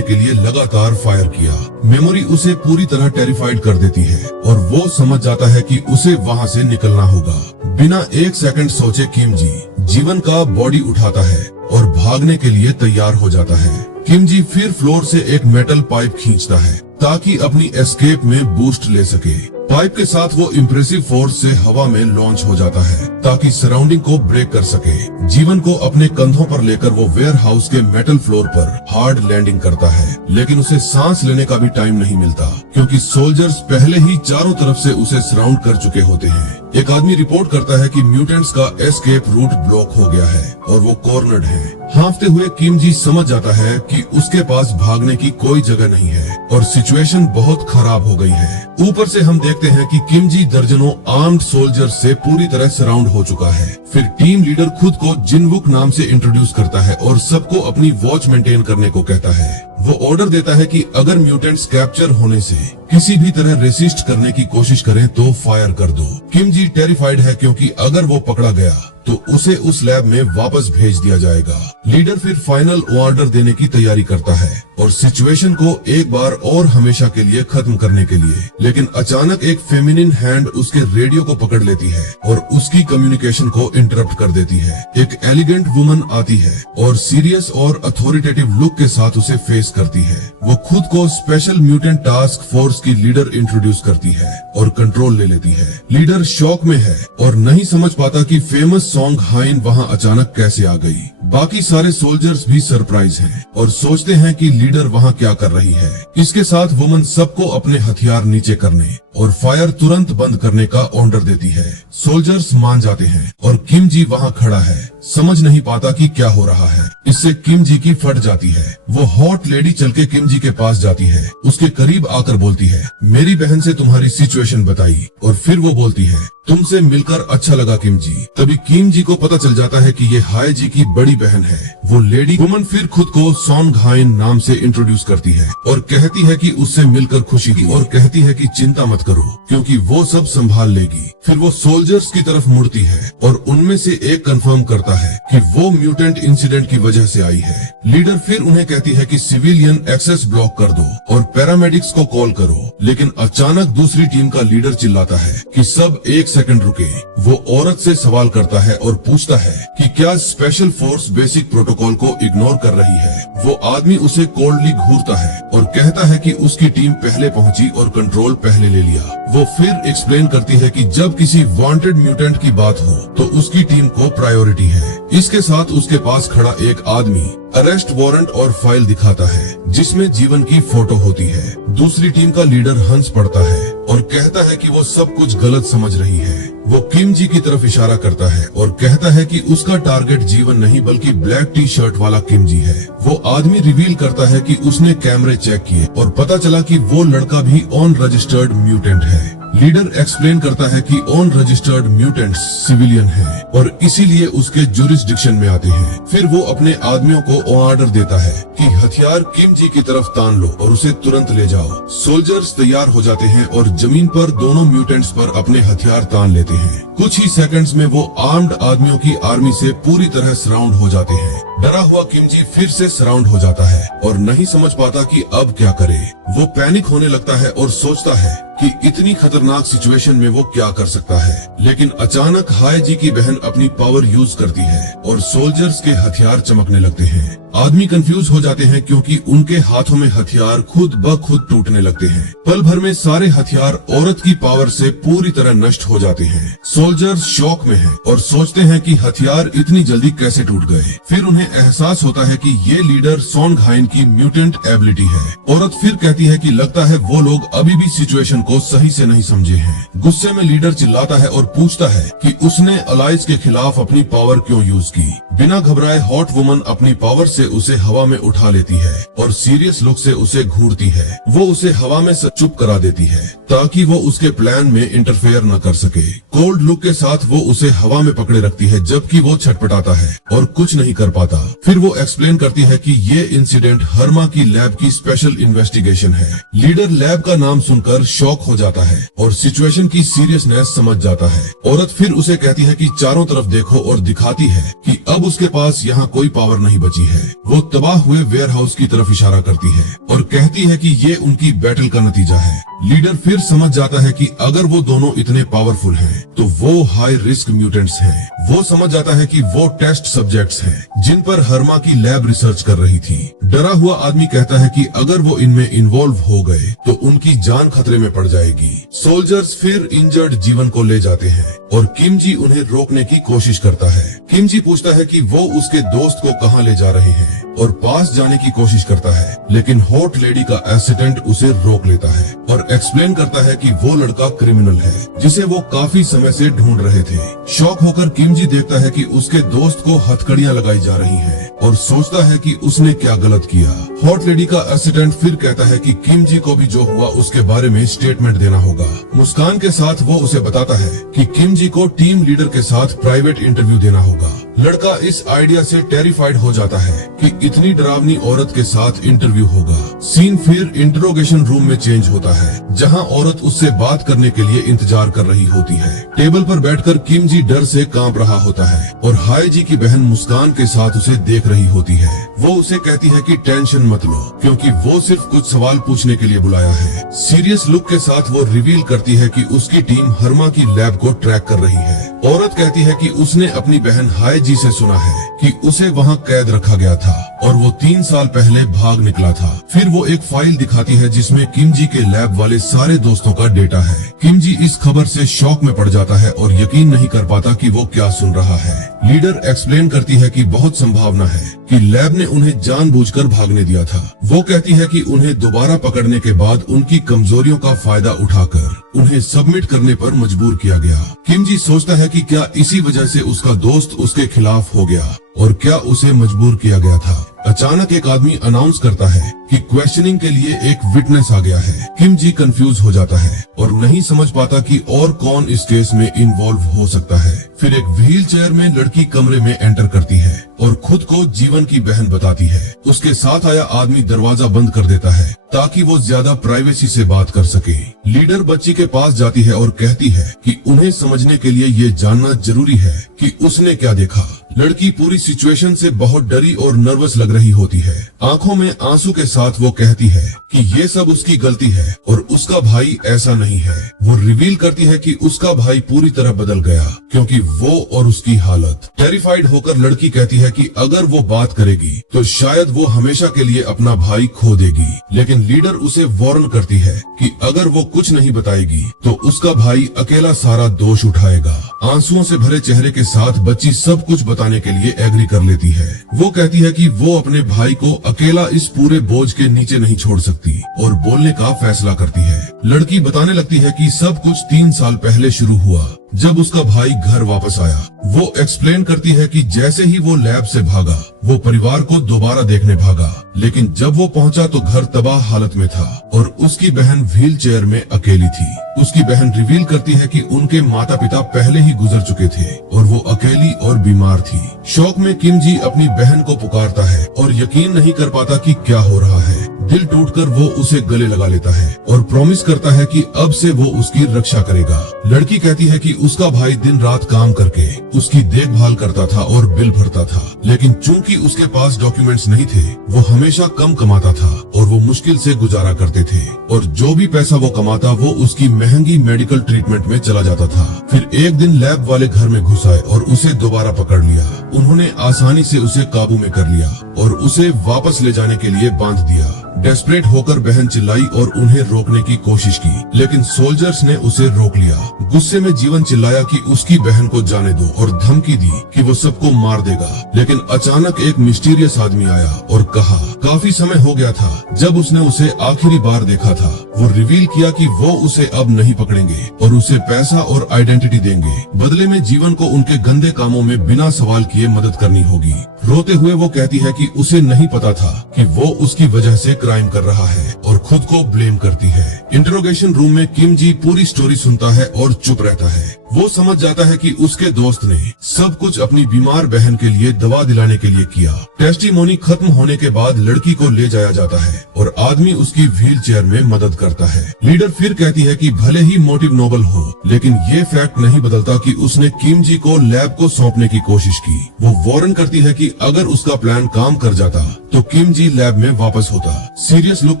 के लिए लगातार फायर किया। मेमोरी उसे पूरी तरह टेरिफाइड कर देती है और वो समझ जाता है कि उसे वहाँ से निकलना होगा। बिना एक सेकंड सोचे किम जी जीवन का बॉडी उठाता है और भागने के लिए तैयार हो जाता है। किम जी फिर फ्लोर से एक मेटल पाइप खींचता है ताकि अपनी एस्केप में बूस्ट ले सके। पाइप के साथ वो इम्प्रेसिव फोर्स से हवा में लॉन्च हो जाता है ताकि सराउंडिंग को ब्रेक कर सके। जीवन को अपने कंधों पर लेकर वो वेयर हाउस के मेटल फ्लोर पर हार्ड लैंडिंग करता है, लेकिन उसे सांस लेने का भी टाइम नहीं मिलता क्योंकि सोल्जर्स पहले ही चारों तरफ से उसे सराउंड कर चुके होते हैं। एक आदमी रिपोर्ट करता है कि म्यूटेंट्स का एस्केप रूट ब्लॉक हो गया है और वो कॉर्नर्ड है। हाँफते हुए किम जी समझ जाता है कि उसके पास भागने की कोई जगह नहीं है और सिचुएशन बहुत खराब हो गई है। ऊपर से हम देखते हैं कि किम जी दर्जनों आर्म्ड सोल्जर से पूरी तरह सराउंड हो चुका है। फिर टीम लीडर खुद को जिनवुक नाम से इंट्रोड्यूस करता है और सबको अपनी वॉच मेंटेन करने को कहता है। वो ऑर्डर देता है कि अगर म्यूटेंट्स कैप्चर होने से किसी भी तरह रेसिस्ट करने की कोशिश करें तो फायर कर दो। किम जी टेरिफाइड है क्योंकि अगर वो पकड़ा गया तो उसे उस लैब में वापस भेज दिया जाएगा। लीडर फिर फाइनल ऑर्डर देने की तैयारी करता है और सिचुएशन को एक बार और हमेशा के लिए खत्म करने के लिए, लेकिन अचानक एक फेमिनिन हैंड उसके रेडियो को पकड़ लेती है और उसकी कम्युनिकेशन को इंटरप्ट कर देती है। एक एलिगेंट वुमन आती है और सीरियस और अथॉरिटेटिव लुक के साथ उसे फेस करती है। वो खुद को स्पेशल म्यूटेंट टास्क फोर्स की लीडर इंट्रोड्यूस करती है और कंट्रोल ले लेती है। लीडर शॉक में है और नहीं समझ पाता कि फेमस सॉन्ग हाइन वहाँ अचानक कैसे आ गई। बाकी सारे सोल्जर्स भी सरप्राइज हैं और सोचते हैं कि लीडर वहाँ क्या कर रही है। इसके साथ वुमन सबको अपने हथियार नीचे करने और फायर तुरंत बंद करने का ऑर्डर देती है। सोल्जर्स मान जाते हैं और किम जी वहाँ खड़ा है, समझ नहीं पाता कि क्या हो रहा है। इससे किम जी की फट जाती है। वो हॉट लेडी चल के किम जी के पास जाती है, उसके करीब आकर बोलती है, मेरी बहन से तुम्हारी सिचुएशन बताई। और फिर वो बोलती है, तुमसे मिलकर अच्छा लगा किम जी। तभी किम जी को पता चल जाता है कि ये हाय जी की बड़ी बहन है। वो लेडी वुमन फिर खुद को सॉन्ग हाइन नाम से इंट्रोड्यूस करती है और कहती है कि उससे मिलकर खुशी की और कहती है कि चिंता मत करो क्योंकि वो सब संभाल लेगी। फिर वो सोल्जर्स की तरफ मुड़ती है और उनमें से एक कंफर्म करता है कि वो म्यूटेंट इंसिडेंट की वजह से आई है। लीडर फिर उन्हें कहती है कि सिविलियन एक्सेस ब्लॉक कर दो और पैरामेडिक्स को कॉल करो, लेकिन अचानक दूसरी टीम का लीडर चिल्लाता है कि सब एक सेकंड रुके। वो औरत से सवाल करता है और पूछता है कि क्या स्पेशल फोर्स बेसिक प्रोटोकॉल को इग्नोर कर रही है। वो आदमी उसे कोल्डली घूरता है और कहता है कि उसकी टीम पहले पहुंची और कंट्रोल पहले ले लिया। वो फिर एक्सप्लेन करती है कि जब किसी वांटेड म्यूटेंट की बात हो तो उसकी टीम को प्रायोरिटी है। इसके साथ उसके पास खड़ा एक आदमी अरेस्ट वारंट और फाइल दिखाता है जिसमें जीवन की फोटो होती है। दूसरी टीम का लीडर हंस पड़ता है और कहता है कि वो सब कुछ गलत समझ रही है। वो किम जी की तरफ इशारा करता है और कहता है कि उसका टारगेट जीवन नहीं बल्कि ब्लैक टी शर्ट वाला किम जी है। वो आदमी रिवील करता है कि उसने कैमरे चेक किए और पता चला कि वो लड़का भी ऑन रजिस्टर्ड म्यूटेंट है। लीडर एक्सप्लेन करता है कि ऑन रजिस्टर्ड म्यूटेंट्स सिविलियन हैं और इसीलिए उसके जुरिस्डिक्शन में आते हैं। फिर वो अपने आदमियों को ऑर्डर देता है कि हथियार किम जी की तरफ तान लो और उसे तुरंत ले जाओ। सोल्जर्स तैयार हो जाते हैं और जमीन पर दोनों म्यूटेंट्स पर अपने हथियार तान लेते हैं। कुछ ही सेकंड्स में वो आर्म्ड आदमियों की आर्मी से पूरी तरह सराउंड हो जाते हैं। डरा हुआ किम जी फिर से सराउंड हो जाता है और नहीं समझ पाता कि अब क्या करे। वो पैनिक होने लगता है और सोचता है कि इतनी खतरनाक सिचुएशन में वो क्या कर सकता है। लेकिन अचानक हाय जी की बहन अपनी पावर यूज करती है और सोल्जर्स के हथियार चमकने लगते हैं। आदमी कंफ्यूज हो जाते हैं क्योंकि उनके हाथों में हथियार खुद ब खुद टूटने लगते हैं। पल भर में सारे हथियार औरत की पावर से पूरी तरह नष्ट हो जाते हैं। सोल्जर्स शॉक में हैं और सोचते हैं कि हथियार इतनी जल्दी कैसे टूट गए। फिर उन्हें एहसास होता है कि ये लीडर सॉन्ग हाइन की म्यूटेंट एबिलिटी है। औरत फिर कहती है कि लगता है वो लोग अभी भी सिचुएशन को सही से नहीं समझे हैं। गुस्से में लीडर चिल्लाता है और पूछता है कि उसने अलाइज के खिलाफ अपनी पावर क्यों यूज की। बिना घबराए हॉट वुमन अपनी पावर से उसे हवा में उठा लेती है और सीरियस लुक से उसे घूरती है। वो उसे हवा में चुप करा देती है ताकि वो उसके प्लान में इंटरफेयर न कर सके। कोल्ड लुक के साथ वो उसे हवा में पकड़े रखती है जबकि वो छटपटाता है और कुछ नहीं कर पाता। फिर वो एक्सप्लेन करती है कि ये इंसिडेंट हर्मा की लैब की स्पेशल इन्वेस्टिगेशन है। लीडर लैब का नाम सुनकर शॉक हो जाता है और सिचुएशन की सीरियसनेस समझ जाता है। औरत फिर उसे कहती है कि चारों तरफ देखो और दिखाती है कि अब उसके पास यहाँ कोई पावर नहीं बची है। वो तबाह हुए वेयर हाउस की तरफ इशारा करती है और कहती है कि ये उनकी बैटल का नतीजा है। लीडर फिर समझ जाता है कि अगर वो दोनों इतने पावरफुल हैं, तो वो हाई रिस्क म्यूटेंट्स हैं। वो समझ जाता है कि वो टेस्ट सब्जेक्ट्स हैं, जिन पर हर्मा की लैब रिसर्च कर रही थी। डरा हुआ आदमी कहता है कि अगर वो इनमें इन्वॉल्व हो गए तो उनकी जान खतरे में पड़ जाएगी। सोल्जर्स फिर इंजर्ड जीवन को ले जाते हैं और किम जी उन्हें रोकने की कोशिश करता है। किम जी पूछता है कि वो उसके दोस्त को कहां ले जा रहे हैं और पास जाने की कोशिश करता है, लेकिन हॉट लेडी का असिस्टेंट उसे रोक लेता है और एक्सप्लेन करता है कि वो लड़का क्रिमिनल है, जिसे वो काफी समय से ढूंढ रहे थे। शॉक होकर किम जी देखता है कि उसके दोस्त को हथकड़ियां लगाई जा रही हैं और सोचता है कि उसने क्या गलत किया। हॉट लेडी का असिस्टेंट फिर कहता है कि किम जी को भी जो हुआ उसके बारे में स्टेटमेंट देना होगा। मुस्कान के साथ वो उसे बताता है कि किम जी को टीम लीडर के साथ प्राइवेट इंटरव्यू देना होगा। लड़का इस आइडिया से टेरिफाइड हो जाता है कि इतनी डरावनी औरत के साथ इंटरव्यू होगा। सीन फिर इंटरोगेशन रूम में चेंज होता है, जहां औरत उससे बात करने के लिए इंतजार कर रही होती है। टेबल पर बैठकर किम जी डर से कांप रहा होता है और हाई जी की बहन मुस्कान के साथ उसे देख रही होती है। वो उसे कहती है कि टेंशन मत लो, क्योंकि वो सिर्फ कुछ सवाल पूछने के लिए बुलाया है। सीरियस लुक के साथ वो रिवील करती है कि उसकी टीम हर्मा की लैब को ट्रैक कर रही है। औरत कहती है कि उसने अपनी बहन हाई जी से सुना है कि उसे वहाँ कैद रखा गया था और वो 3 साल पहले भाग निकला था। फिर वो एक फाइल दिखाती है जिसमें किम जी के लैब वाले सारे दोस्तों का डेटा है। किम जी इस खबर से शॉक में पड़ जाता है और यकीन नहीं कर पाता कि वो क्या सुन रहा है। लीडर एक्सप्लेन करती है कि बहुत संभावना है कि लैब ने उन्हें जानबूझकर भागने दिया था। वो कहती है कि उन्हें दोबारा पकड़ने के बाद उनकी कमजोरियों का फायदा उठाकर उन्हें सबमिट करने पर मजबूर किया गया। किम जी सोचता है कि क्या इसी वजह से उसका दोस्त उसके खिलाफ हो गया और क्या उसे मजबूर किया गया था। अचानक एक आदमी अनाउंस करता है कि क्वेश्चनिंग के लिए एक विटनेस आ गया है। किम जी कंफ्यूज हो जाता है और नहीं समझ पाता कि और कौन इस केस में इन्वॉल्व हो सकता है। फिर एक व्हील चेयर में लड़की कमरे में एंटर करती है और खुद को जीवन की बहन बताती है। उसके साथ आया आदमी दरवाजा बंद कर देता है ताकि वो ज्यादा प्राइवेसी से बात कर सके। लीडर बच्ची के पास जाती है और कहती है कि उन्हें समझने के लिए ये जानना जरूरी है कि उसने क्या देखा। लड़की पूरी सिचुएशन से बहुत डरी और नर्वस लग रही होती है। आंखों में आंसू के साथ वो कहती है कि ये सब उसकी गलती है और उसका भाई ऐसा नहीं है। वो रिवील करती है कि उसका भाई पूरी तरह बदल गया क्योंकि वो और उसकी हालत। टेरिफाइड होकर लड़की कहती है कि अगर वो बात करेगी तो शायद वो हमेशा के लिए अपना भाई खो देगी, लेकिन लीडर उसे वार्न करती है कि अगर वो कुछ नहीं बताएगी तो उसका भाई अकेला सारा दोष उठाएगा। आंसुओं से भरे चेहरे के साथ बच्ची सब कुछ बताने के लिए एग्री कर लेती है। वो कहती है कि वो अपने भाई को अकेला इस पूरे बोझ के नीचे नहीं छोड़ सकती और बोलने का फैसला करती है। लड़की बताने लगती है कि सब कुछ 3 साल पहले शुरू हुआ जब उसका भाई घर वापस आया। वो एक्सप्लेन करती है कि जैसे ही वो लैब से भागा वो परिवार को दोबारा देखने भागा, लेकिन जब वो पहुंचा तो घर तबाह हालत में था और उसकी बहन व्हील चेयर में अकेली थी। उसकी बहन रिवील करती है कि उनके माता पिता पहले ही गुजर चुके थे और वो अकेली और बीमार थी। शौक में किम जी अपनी बहन को पुकारता है और यकीन नहीं कर पाता कि क्या हो रहा है। दिल टूटकर वो उसे गले लगा लेता है और प्रॉमिस करता है कि अब से वो उसकी रक्षा करेगा। लड़की कहती है कि उसका भाई दिन रात काम करके उसकी देखभाल करता था और बिल भरता था, लेकिन चूंकि उसके पास डॉक्यूमेंट्स नहीं थे वो हमेशा कम कमाता था और वो मुश्किल से गुजारा करते थे और जो भी पैसा वो कमाता वो उसकी महंगी मेडिकल ट्रीटमेंट में चला जाता था। फिर एक दिन लैब वाले घर में घुस आए और उसे दोबारा पकड़ लिया। उन्होंने आसानी से उसे काबू में कर लिया और उसे वापस ले जाने के लिए बांध दिया। डेस्परेट होकर बहन चिल्लाई और उन्हें रोकने की कोशिश की, लेकिन सोल्जर्स ने उसे रोक लिया। गुस्से में जीवन चिल्लाया कि उसकी बहन को जाने दो और धमकी दी कि वो सबको मार देगा, लेकिन अचानक एक मिस्टीरियस आदमी आया और कहा काफी समय हो गया था जब उसने उसे आखिरी बार देखा था। वो रिवील किया कि वो उसे अब नहीं पकड़ेंगे और उसे पैसा और आइडेंटिटी देंगे। बदले में जीवन को उनके गंदे कामों में बिना सवाल किए मदद करनी होगी। रोते हुए वो कहती है कि उसे नहीं पता था कि वो उसकी वजह से क्राइम कर रहा है और खुद को ब्लेम करती है। इंटरोगेशन रूम में किम जी पूरी स्टोरी सुनता है और चुप रहता है। वो समझ जाता है कि उसके दोस्त ने सब कुछ अपनी बीमार बहन के लिए दवा दिलाने के लिए किया। टेस्टिमोनी खत्म होने के बाद लड़की को ले जाया जाता है और आदमी उसकी व्हील चेयर में मदद करता है। करता है। लीडर फिर कहती है कि भले ही मोटिव नोबल हो, लेकिन ये फैक्ट नहीं बदलता कि उसने किम जी को लैब को सौंपने की कोशिश की। वो वार्न करती है कि अगर उसका प्लान काम कर जाता तो किम जी लैब में वापस होता। सीरियस लुक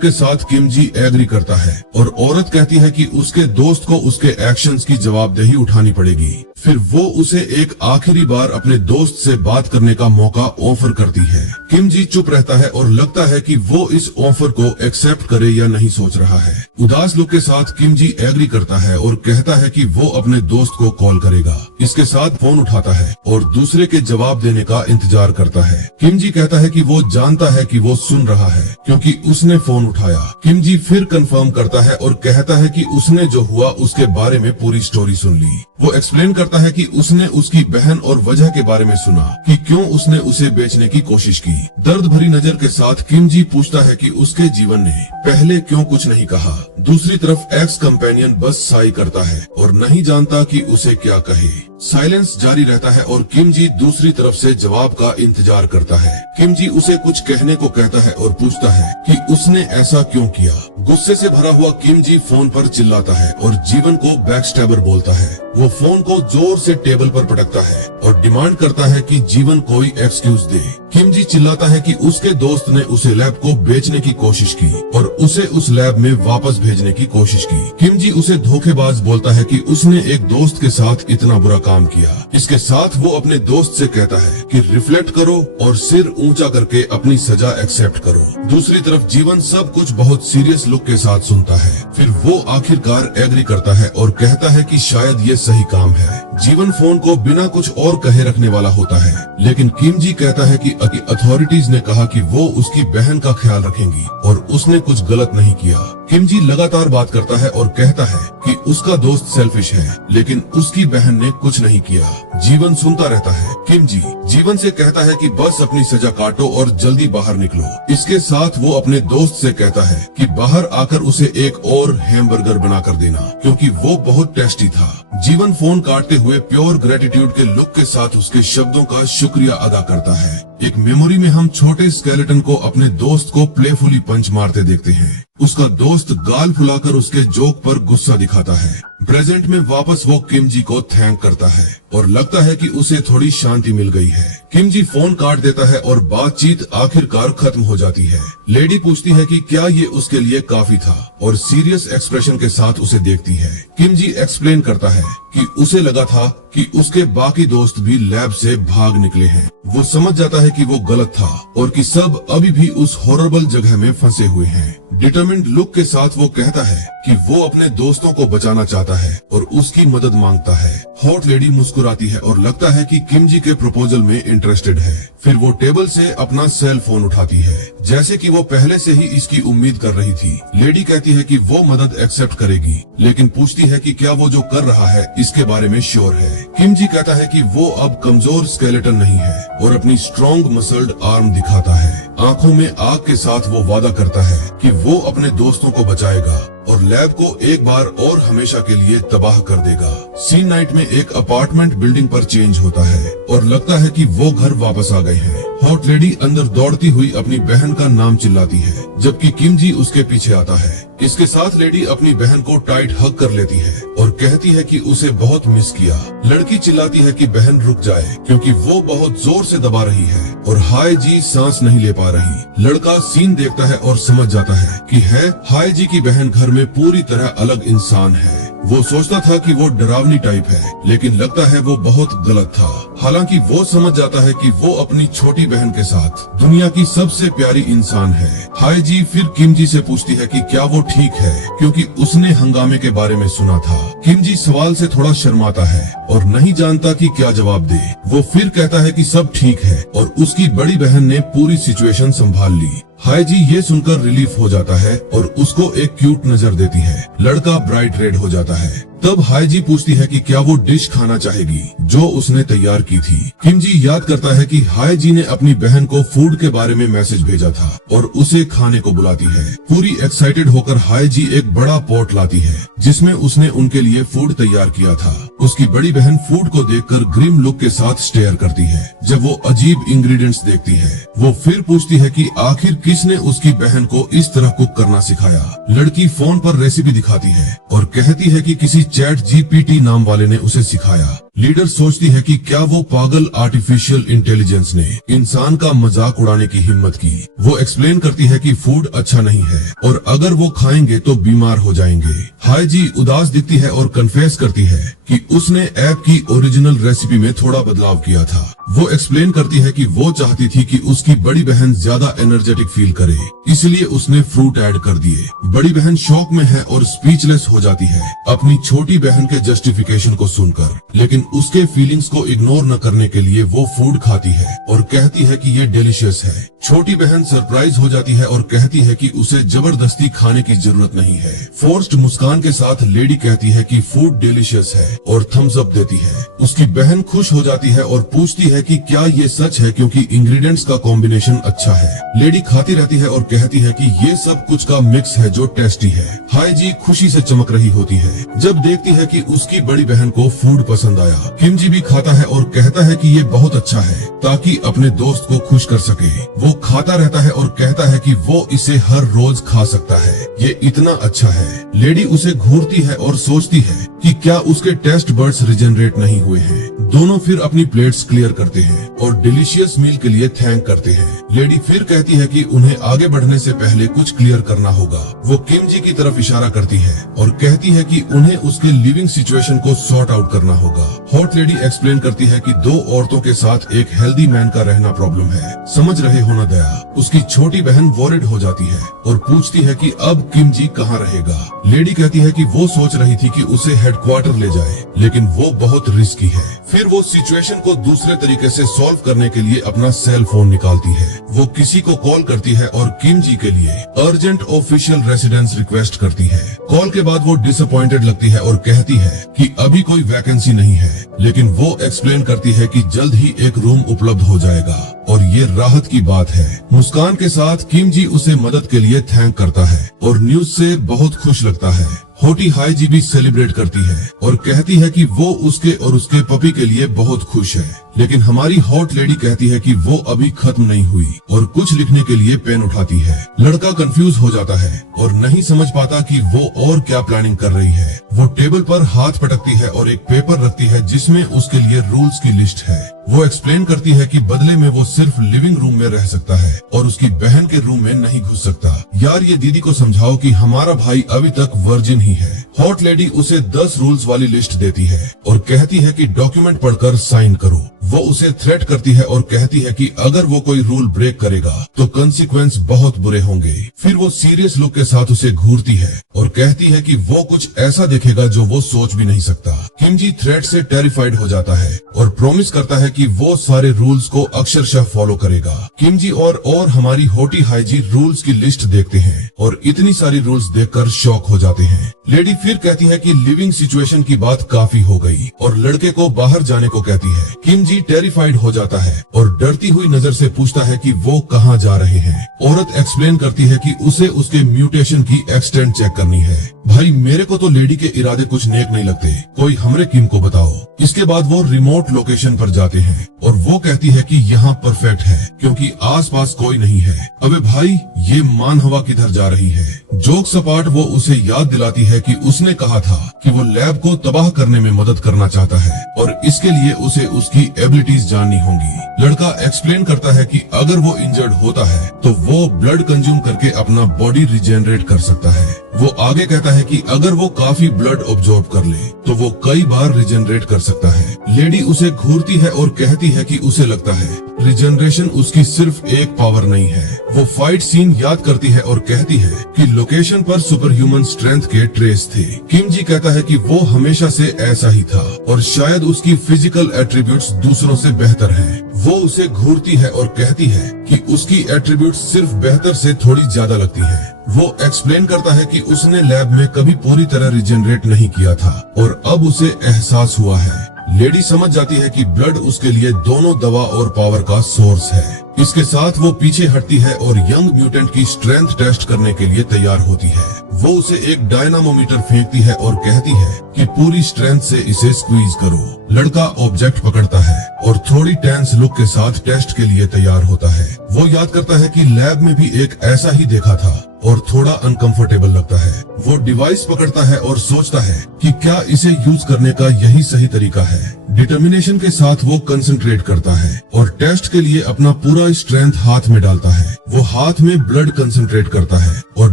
के साथ किम जी एग्री करता है और औरत कहती है कि उसके दोस्त को उसके एक्शंस की जवाबदेही उठानी पड़ेगी। फिर वो उसे एक आखिरी बार अपने दोस्त से बात करने का मौका ऑफर करती है। किम जी चुप रहता है और लगता है कि वो इस ऑफर को एक्सेप्ट करे या नहीं सोच रहा है। उदास लुक के साथ किम जी एग्री करता है और कहता है कि वो अपने दोस्त को कॉल करेगा। इसके साथ फोन उठाता है और दूसरे के जवाब देने का इंतजार करता है। किम जी कहता है कि वो जानता है कि वो सुन रहा है क्योंकि उसने फोन उठाया। किम जी फिर कंफर्म करता है और कहता है कि उसने जो हुआ उसके बारे में पूरी स्टोरी सुन ली। वो एक्सप्लेन करता है कि उसने उसकी बहन और वजह के बारे में सुना कि क्यों उसने उसे बेचने की कोशिश की। दर्द भरी नजर के साथ किम जी पूछता है कि उसके जीवन ने पहले क्यों कुछ नहीं कहा। दूसरी तरफ एक्स कंपेनियन बस साई करता है और नहीं जानता कि उसे क्या कहे। साइलेंस जारी रहता है और किम जी दूसरी तरफ से जवाब का इंतजार करता है। किम जी उसे कुछ कहने को कहता है और पूछता है कि उसने ऐसा क्यों किया। गुस्से से भरा हुआ किम जी फोन पर चिल्लाता है और जीवन को बैकस्टैबर बोलता है। वो फोन को जोर से टेबल पर पटकता है और डिमांड करता है कि जीवन कोई एक्सक्यूज दे। किम जी चिल्लाता है कि उसके दोस्त ने उसे लैब को बेचने की कोशिश की और उसे उस लैब में वापस भेजने की कोशिश की। किम जी उसे धोखेबाज बोलता है कि उसने एक दोस्त के साथ इतना बुरा काम किया। इसके साथ वो अपने दोस्त से कहता है कि रिफ्लेक्ट करो और सिर ऊंचा करके अपनी सजा एक्सेप्ट करो। दूसरी तरफ जीवन सब कुछ बहुत सीरियस लुक के साथ सुनता है। फिर वो आखिरकार एग्री करता है और कहता है कि शायद ये सही काम है। जीवन फोन को बिना कुछ और कहे रखने वाला होता है, लेकिन किम जी कहता है कि अथॉरिटीज ने कहा कि वो उसकी बहन का ख्याल रखेंगी और उसने कुछ गलत नहीं किया। किम जी लगातार बात करता है और कहता है कि उसका दोस्त सेल्फिश है, लेकिन उसकी बहन ने कुछ नहीं किया। जीवन सुनता रहता है। किम जी जीवन से कहता है कि बस अपनी सजा काटो और जल्दी बाहर निकलो। इसके साथ वो अपने दोस्त से कहता है कि बाहर आकर उसे एक और हैमबर्गर बना कर देना, क्योंकि वो बहुत टेस्टी था। जीवन फोन काटते हुए प्योर ग्रेटिट्यूड के लुक के साथ उसके शब्दों का शुक्रिया अदा करता है। एक मेमोरी में हम छोटे स्केलेटन को अपने दोस्त को प्लेफुली पंच मारते देखते हैं। उसका दोस्त गाल फुलाकर उसके जोक पर गुस्सा दिखाता है। प्रेजेंट में वापस वो किम जी को थैंक करता है और लगता है कि उसे थोड़ी शांति मिल गई है। किम जी फोन काट देता है और बातचीत आखिरकार खत्म हो जाती है। लेडी पूछती है कि क्या ये उसके लिए काफी था और सीरियस एक्सप्रेशन के साथ उसे देखती है। किम जी एक्सप्लेन करता है कि उसे लगा था कि उसके बाकी दोस्त भी लैब से भाग निकले हैं। वो समझ जाता है कि वो गलत था और कि सब अभी भी उस हॉरेबल जगह में फंसे हुए हैं। डिटरमिन्ड लुक के साथ वो कहता है कि वो अपने दोस्तों को बचाना चाहता है और उसकी मदद मांगता है। हॉट लेडी मुस्कुराती है और लगता है कि किम जी के प्रपोजल में इंटरेस्टेड है। फिर वो टेबल से अपना सेल फोन उठाती है, जैसे कि वो पहले से ही इसकी उम्मीद कर रही थी। लेडी कहती है कि वो मदद एक्सेप्ट करेगी, लेकिन पूछती है कि क्या वो जो कर रहा है इसके बारे में श्योर है। किम जी कहता है कि वो अब कमजोर स्केलेटन नहीं है और अपनी स्ट्रॉन्ग मसल्ड आर्म दिखाता है। आंखों में आग के साथ वो वादा करता है कि वो अपने दोस्तों को बचाएगा और लैब को एक बार और हमेशा के लिए तबाह कर देगा। सीन नाइट में एक अपार्टमेंट बिल्डिंग पर चेंज होता है और लगता है कि वो घर वापस आ गए हैं। हॉट लेडी अंदर दौड़ती हुई अपनी बहन का नाम चिल्लाती है, जबकि किम जी उसके पीछे आता है। इसके साथ लेडी अपनी बहन को टाइट हग कर लेती है और कहती है कि उसे बहुत मिस किया। लड़की चिल्लाती है कि बहन रुक जाए क्योंकि वो बहुत जोर से दबा रही है और हाय जी सांस नहीं ले पा रही। लड़का सीन देखता है और समझ जाता है कि हाय जी की बहन घर में पूरी तरह अलग इंसान है। वो सोचता था कि वो डरावनी टाइप है, लेकिन लगता है वो बहुत गलत था। हालांकि वो समझ जाता है कि वो अपनी छोटी बहन के साथ दुनिया की सबसे प्यारी इंसान है। हाय जी फिर किम जी से पूछती है कि क्या वो ठीक है, क्योंकि उसने हंगामे के बारे में सुना था। किम जी सवाल से थोड़ा शर्माता है और नहीं जानता कि क्या जवाब दे। वो फिर कहता है कि सब ठीक है और उसकी बड़ी बहन ने पूरी सिचुएशन संभाल ली। हाय जी ये सुनकर रिलीफ हो जाता है और उसको एक क्यूट नजर देती है। लड़का ब्राइट रेड हो जाता है। तब हाईजी पूछती है कि क्या वो डिश खाना चाहेगी जो उसने तैयार की थी। किम जी याद करता है कि हाईजी ने अपनी बहन को फूड के बारे में मैसेज भेजा था और उसे खाने को बुलाती है। पूरी एक्साइटेड होकर हाईजी एक बड़ा पॉट लाती है जिसमें उसने उनके लिए फूड तैयार किया था। उसकी बड़ी बहन फूड को देखकर ग्रिम लुक के साथ स्टेयर करती है। जब वो अजीब इंग्रेडिएंट्स देखती है वो फिर पूछती है कि आखिर किसने उसकी बहन को इस तरह कुक करना सिखाया। लड़की फोन पर रेसिपी दिखाती है और कहती है कि किसी चैट जीपीटी नाम वाले ने उसे सिखाया। लीडर सोचती है कि क्या वो पागल आर्टिफिशियल इंटेलिजेंस ने इंसान का मजाक उड़ाने की हिम्मत की। वो एक्सप्लेन करती है कि फूड अच्छा नहीं है और अगर वो खाएंगे तो बीमार हो जाएंगे। हाईजी उदास दिखती है और कन्फेस करती है कि उसने ऐप की ओरिजिनल रेसिपी में थोड़ा बदलाव किया था। वो एक्सप्लेन करती है कि वो चाहती थी कि उसकी बड़ी बहन ज्यादा एनर्जेटिक फील करे, इसलिए उसने फ्रूट ऐड कर दिए। बड़ी बहन शॉक में है और स्पीचलेस हो जाती है अपनी छोटी बहन के जस्टिफिकेशन को सुनकर, लेकिन उसके फीलिंग्स को इग्नोर न करने के लिए वो फूड खाती है और कहती है कि ये डिलीशियस है। छोटी बहन सरप्राइज हो जाती है और कहती है कि उसे जबरदस्ती खाने की जरूरत नहीं है। फोर्स्ड मुस्कान के साथ लेडी कहती है कि फूड डिलीशियस है और थम्स अप देती है। उसकी बहन खुश हो जाती है और पूछती है कि क्या ये सच है क्योंकि इंग्रेडिएंट्स का कॉम्बिनेशन अच्छा है। लेडी खाती रहती है और कहती है कि ये सब कुछ का मिक्स है जो टेस्टी है। हाईजी खुशी से चमक रही होती है जब देखती है कि उसकी बड़ी बहन को फूड पसंद आया। किम जी भी खाता है और कहता है कि ये बहुत अच्छा है ताकि अपने दोस्त को खुश कर सके। वो खाता रहता है और कहता है कि वो इसे हर रोज खा सकता है, ये इतना अच्छा है। लेडी उसे घूरती है और सोचती है कि क्या उसके टेस्ट बर्ड्स रिजेनरेट नहीं हुए हैं। दोनों फिर अपनी प्लेट्स क्लियर करते हैं और डिलीशियस मील के लिए थैंक करते हैं। लेडी फिर कहती है कि उन्हें आगे बढ़ने से पहले कुछ क्लियर करना होगा। वो किम जी की तरफ इशारा करती है और कहती है कि उन्हें उसके लिविंग सिचुएशन को सॉर्ट आउट करना होगा। हॉट लेडी एक्सप्लेन करती है कि दो औरतों के साथ एक हेल्दी मैन का रहना प्रॉब्लम है, समझ रहे हो ना दया। उसकी छोटी बहन वॉरिड हो जाती है और पूछती है कि अब किम जी कहाँ रहेगा। लेडी कहती है कि वो सोच रही थी कि उसे हेडक्वार्टर ले जाए, लेकिन वो बहुत रिस्की है। फिर वो सिचुएशन को दूसरे तरीके से सॉल्व करने के लिए अपना सेल फोन निकालती है। वो किसी को कॉल करती है और किम जी के लिए अर्जेंट ऑफिशियल रेसिडेंस रिक्वेस्ट करती है। कॉल के बाद वो डिसअपॉइंटेड लगती है और कहती है कि अभी कोई वैकेंसी नहीं है, लेकिन वो एक्सप्लेन करती है कि जल्द ही एक रूम उपलब्ध हो जाएगा और ये राहत की बात है। मुस्कान के साथ किम जी उसे मदद के लिए थैंक करता है और न्यूज से बहुत खुश लगता है। होटी हाईजी भी सेलिब्रेट करती है और कहती है कि वो उसके और उसके पपी के लिए बहुत खुश है, लेकिन हमारी हॉट लेडी कहती है कि वो अभी खत्म नहीं हुई और कुछ लिखने के लिए पेन उठाती है। लड़का कंफ्यूज हो जाता है और नहीं समझ पाता कि वो और क्या प्लानिंग कर रही है। वो टेबल पर हाथ पटकती है और एक पेपर रखती है जिसमें उसके लिए रूल्स की लिस्ट है। वो एक्सप्लेन करती है कि बदले में वो सिर्फ लिविंग रूम में रह सकता है और उसकी बहन के रूम में नहीं घुस सकता। यार ये दीदी को समझाओ कि हमारा भाई अभी तक वर्जिन ही है। हॉट लेडी उसे 10 रूल्स वाली लिस्ट देती है और कहती है कि डॉक्यूमेंट पढ़कर साइन करो। वो उसे थ्रेट करती है और कहती है कि अगर वो कोई रूल ब्रेक करेगा तो कंसीक्वेंस बहुत बुरे होंगे। फिर वो सीरियस लुक के साथ उसे घूरती है और कहती है कि वो कुछ ऐसा देखेगा जो वो सोच भी नहीं सकता। किम जी थ्रेट से टेरिफाइड हो जाता है और प्रॉमिस करता है कि वो सारे रूल्स को अक्षरशः फॉलो करेगा। किम जी और हमारी होटी हाईजी रूल्स की लिस्ट देखते हैं और इतनी सारी रूल्स देखकर शॉक हो जाते हैं। लेडी फिर कहती है कि लिविंग सिचुएशन की बात काफी हो गई और लड़के को बाहर जाने को कहती है। किम जी टेरिफाइड हो जाता है और डरती हुई नजर से पूछता है कि वो कहाँ जा रहे हैं। औरत एक्सप्लेन करती है कि उसे उसके म्यूटेशन की एक्सटेंट चेक करनी है। भाई मेरे को तो लेडी के इरादे कुछ नेक नहीं लगते, कोई हमरे किम को बताओ। इसके बाद वो रिमोट लोकेशन पर जाते हैं और वो कहती है कि यहाँ परफेक्ट है क्योंकि आसपास कोई नहीं है। अबे भाई ये मानहवा किधर जा रही है। जोक सपाट वो उसे याद दिलाती है कि उसने कहा था कि वो लैब को तबाह करने में मदद करना चाहता है और इसके लिए उसे उसकी एबिलिटीज जाननी होंगी। लड़का एक्सप्लेन करता है कि अगर वो इंजर्ड होता है तो वो ब्लड कंज्यूम करके अपना बॉडी रिजेनरेट कर सकता है। वो आगे कहता है कि अगर वो काफी ब्लड ऑब्जॉर्ब कर ले तो वो कई बार रिजेनरेट कर सकता है। लेडी उसे घूरती है और कहती है कि उसे लगता है रिजेनरेशन उसकी सिर्फ एक पावर नहीं है। वो फाइट सीन याद करती है और कहती है कि लोकेशन पर सुपर ह्यूमन स्ट्रेंथ के ट्रेस थे। किम जी कहता है कि वो हमेशा से ऐसा ही था और शायद उसकी फिजिकल एट्रीब्यूट्स दूसरों से बेहतर हैं। वो उसे घूरती है और कहती है कि उसकी एट्रीब्यूट्स सिर्फ बेहतर से थोड़ी ज्यादा लगती हैं। वो एक्सप्लेन करता है कि उसने लैब में कभी पूरी तरह रिजेनरेट नहीं किया था और अब उसे एहसास हुआ है। लेडी समझ जाती है कि ब्लड उसके लिए दोनों दवा और पावर का सोर्स है। इसके साथ वो पीछे हटती है और यंग म्यूटेंट की स्ट्रेंथ टेस्ट करने के लिए तैयार होती है। वो उसे एक डायनामोमीटर फेंकती है और कहती है कि पूरी स्ट्रेंथ से इसे स्क्वीज करो। लड़का ऑब्जेक्ट पकड़ता है और थोड़ी टेंस लुक के साथ टेस्ट के लिए तैयार होता है। वो याद करता है कि लैब में भी एक ऐसा ही देखा था और थोड़ा अनकंफर्टेबल लगता है। वो डिवाइस पकड़ता है और सोचता है कि क्या इसे यूज करने का यही सही तरीका है। डिटर्मिनेशन के साथ वो कंसंट्रेट करता है और टेस्ट के लिए अपना पूरा स्ट्रेंथ हाथ में डालता है। वो हाथ में ब्लड कंसंट्रेट करता है और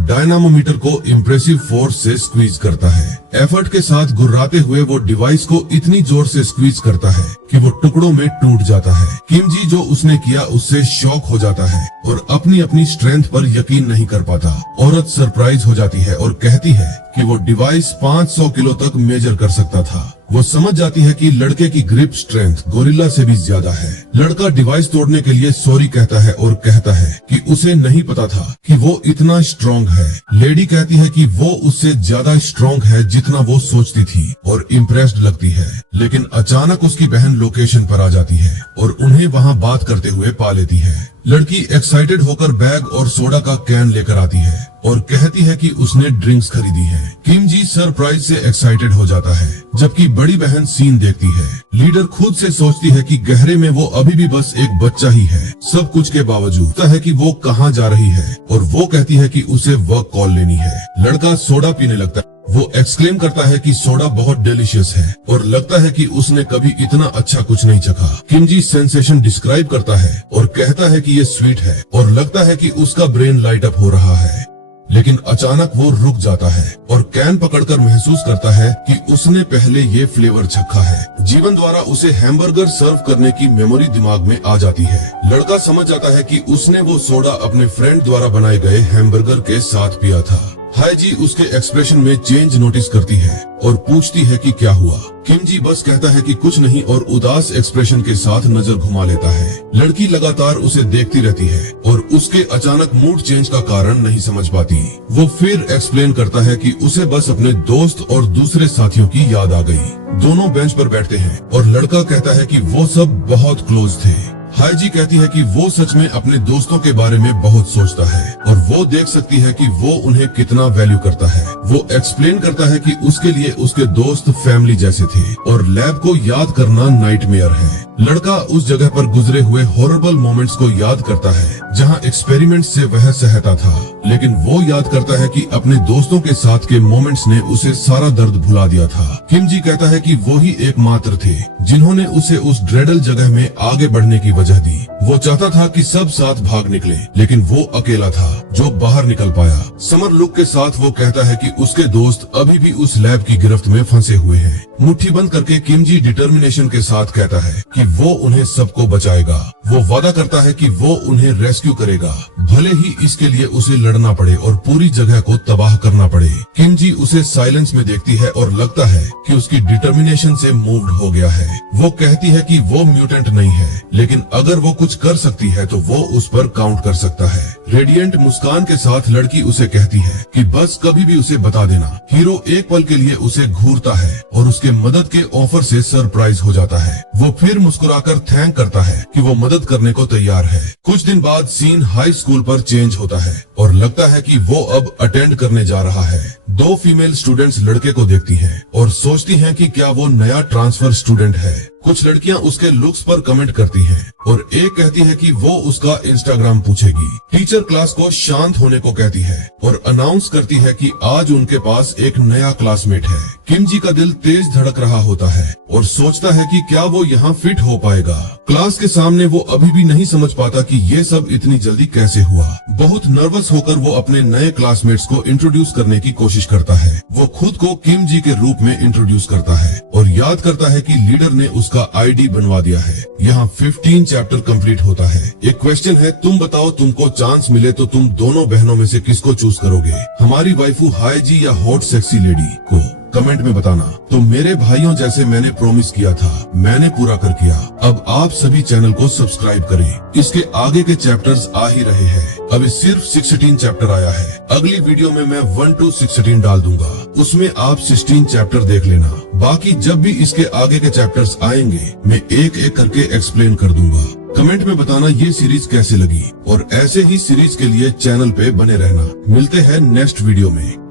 डायनामोमीटर को इम्प्रेसिव फोर्स से स्क्वीज करता है। एफर्ट के साथ गुर्राते हुए वो डिवाइस को इतनी जोर से स्क्वीज करता है कि वो टुकड़ों में टूट जाता है। किम जी जो उसने किया उससे शॉक हो जाता है और अपनी स्ट्रेंथ पर यकीन नहीं कर पाता। औरत सरप्राइज हो जाती है और कहती है कि वो डिवाइस 500 किलो तक मेजर कर सकता था। वो समझ जाती है कि लड़के की ग्रिप स्ट्रेंथ गोरिल्ला से भी ज्यादा है। लड़का डिवाइस तोड़ने के लिए सॉरी कहता है और कहता है कि उसे नहीं पता था कि वो इतना स्ट्रॉन्ग है। लेडी कहती है कि वो उससे ज्यादा स्ट्रॉन्ग है जितना वो सोचती थी और इम्प्रेस्ड लगती है। लेकिन अचानक उसकी बहन लोकेशन पर आ जाती है और उन्हें वहाँ बात करते हुए पा लेती है। लड़की एक्साइटेड होकर बैग और सोडा का कैन लेकर आती है और कहती है कि उसने ड्रिंक्स खरीदी है। किम जी सरप्राइज से एक्साइटेड हो जाता है, जबकि बड़ी बहन सीन देखती है। लीडर खुद से सोचती है कि गहरे में वो अभी भी बस एक बच्चा ही है। सब कुछ के बावजूद पता है कि वो कहाँ जा रही है और वो कहती है कि उसे वर्क कॉल लेनी है। लड़का सोडा पीने लगता है। वो एक्सक्लेम करता है कि सोडा बहुत डिलीशियस है और लगता है कि उसने कभी इतना अच्छा कुछ नहीं चखा। किम जी सेंसेशन डिस्क्राइब करता है और कहता है कि ये स्वीट है और लगता है कि उसका ब्रेन लाइट अप हो रहा है। लेकिन अचानक वो रुक जाता है और कैन पकड़कर महसूस करता है कि उसने पहले ये फ्लेवर चखा है। जीवन द्वारा उसे हैमबर्गर सर्व करने की मेमोरी दिमाग में आ जाती है। लड़का समझ जाता है कि उसने वो सोडा अपने फ्रेंड द्वारा बनाए गए हैमबर्गर के साथ पिया था। हाय जी उसके एक्सप्रेशन में चेंज नोटिस करती है और पूछती है कि क्या हुआ। किम जी बस कहता है कि कुछ नहीं और उदास एक्सप्रेशन के साथ नजर घुमा लेता है। लड़की लगातार उसे देखती रहती है और उसके अचानक मूड चेंज का कारण नहीं समझ पाती। वो फिर एक्सप्लेन करता है कि उसे बस अपने दोस्त और दूसरे साथियों की याद आ गई। दोनों बेंच पर बैठते हैं और लड़का कहता है कि वो सब बहुत क्लोज थे। हाय जी कहती है कि वो सच में अपने दोस्तों के बारे में बहुत सोचता है और वो देख सकती है कि वो उन्हें कितना वैल्यू करता है। वो एक्सप्लेन करता है कि उसके लिए उसके दोस्त फैमिली जैसे थे और लैब को याद करना नाइटमेयर है। लड़का उस जगह पर गुजरे हुए हॉरेबल मोमेंट्स को याद करता है जहां एक्सपेरिमेंट्स से वह सहता था, लेकिन वो याद करता है कि अपने दोस्तों के साथ के मोमेंट्स ने उसे सारा दर्द भुला दिया था। किम जी कहता है कि वो ही एकमात्र थे जिन्होंने उसे उस ड्रेडल जगह में आगे बढ़ने की वजह दी। वो चाहता था कि सब साथ भाग निकले, लेकिन वो अकेला था जो बाहर निकल पाया। समर लुक के साथ वो कहता है कि उसके दोस्त अभी भी उस लैब की गिरफ्त में फंसे हुए हैं। मुट्ठी बंद करके किम जी डिटर्मिनेशन के साथ कहता है कि वो उन्हें सबको बचाएगा। वो वादा करता है कि वो उन्हें रेस्क्यू करेगा, भले ही इसके लिए उसे लड़ना पड़े और पूरी जगह को तबाह करना पड़े। किम जी उसे साइलेंस में देखती है और लगता है कि उसकी डिटर्मिनेशन से मूव्ड हो गया है। वो कहती है कि वो म्यूटेंट नहीं है, लेकिन अगर वो कुछ कर सकती है तो वो उस पर काउंट कर सकता है। रेडिएंट मुस्कान के साथ लड़की उसे कहती है कि बस कभी भी उसे बता देना। हीरो एक पल के लिए उसे घूरता है और उसके मदद के ऑफर से सरप्राइज हो जाता है। वो फिर मुस्कुराकर थैंक करता है कि वो मदद करने को तैयार है। कुछ दिन बाद सीन हाई स्कूल पर चेंज होता है और लगता है कि वो अब अटेंड करने जा रहा है। दो फीमेल स्टूडेंट्स लड़के को देखती हैं और सोचती हैं कि क्या वो नया ट्रांसफर स्टूडेंट है। कुछ लड़कियां उसके लुक्स पर कमेंट करती हैं और एक कहती है कि वो उसका इंस्टाग्राम पूछेगी। टीचर क्लास को शांत होने को कहती है और अनाउंस करती है कि आज उनके पास एक नया क्लासमेट है। किम जी का दिल तेज धड़क रहा होता है और सोचता है कि क्या वो यहाँ फिट हो पाएगा। क्लास के सामने वो अभी भी नहीं समझ पाता कि ये सब इतनी जल्दी कैसे हुआ। बहुत नर्वस होकर वो अपने नए क्लासमेट्स को इंट्रोड्यूस करने की कोशिश करता है। वो खुद को किम जी के रूप में इंट्रोड्यूस करता है और याद करता है कि लीडर ने उसका आईडी बनवा दिया है। यहाँ 15 चैप्टर कंप्लीट होता है। एक क्वेश्चन है, तुम बताओ तुमको चांस मिले तो तुम दोनों बहनों में से किसको चूज करोगे, हमारी वाइफू हाई जी या हॉट सेक्सी लेडी को। कमेंट में बताना। तो मेरे भाइयों, जैसे मैंने प्रॉमिस किया था, मैंने पूरा कर दिया। अब आप सभी चैनल को सब्सक्राइब करें। इसके आगे के चैप्टर्स आ ही रहे हैं। अभी सिर्फ 16 चैप्टर आया है। अगली वीडियो में मैं 1 to 16 डाल दूंगा, उसमें आप 16 चैप्टर देख लेना। बाकी जब भी इसके आगे के चैप्टर्स आएंगे, मैं एक एक करके एक्सप्लेन कर दूंगा। कमेंट में बताना ये सीरीज कैसे लगी, और ऐसे ही सीरीज के लिए चैनल पे बने रहना। मिलते हैं नेक्स्ट वीडियो में।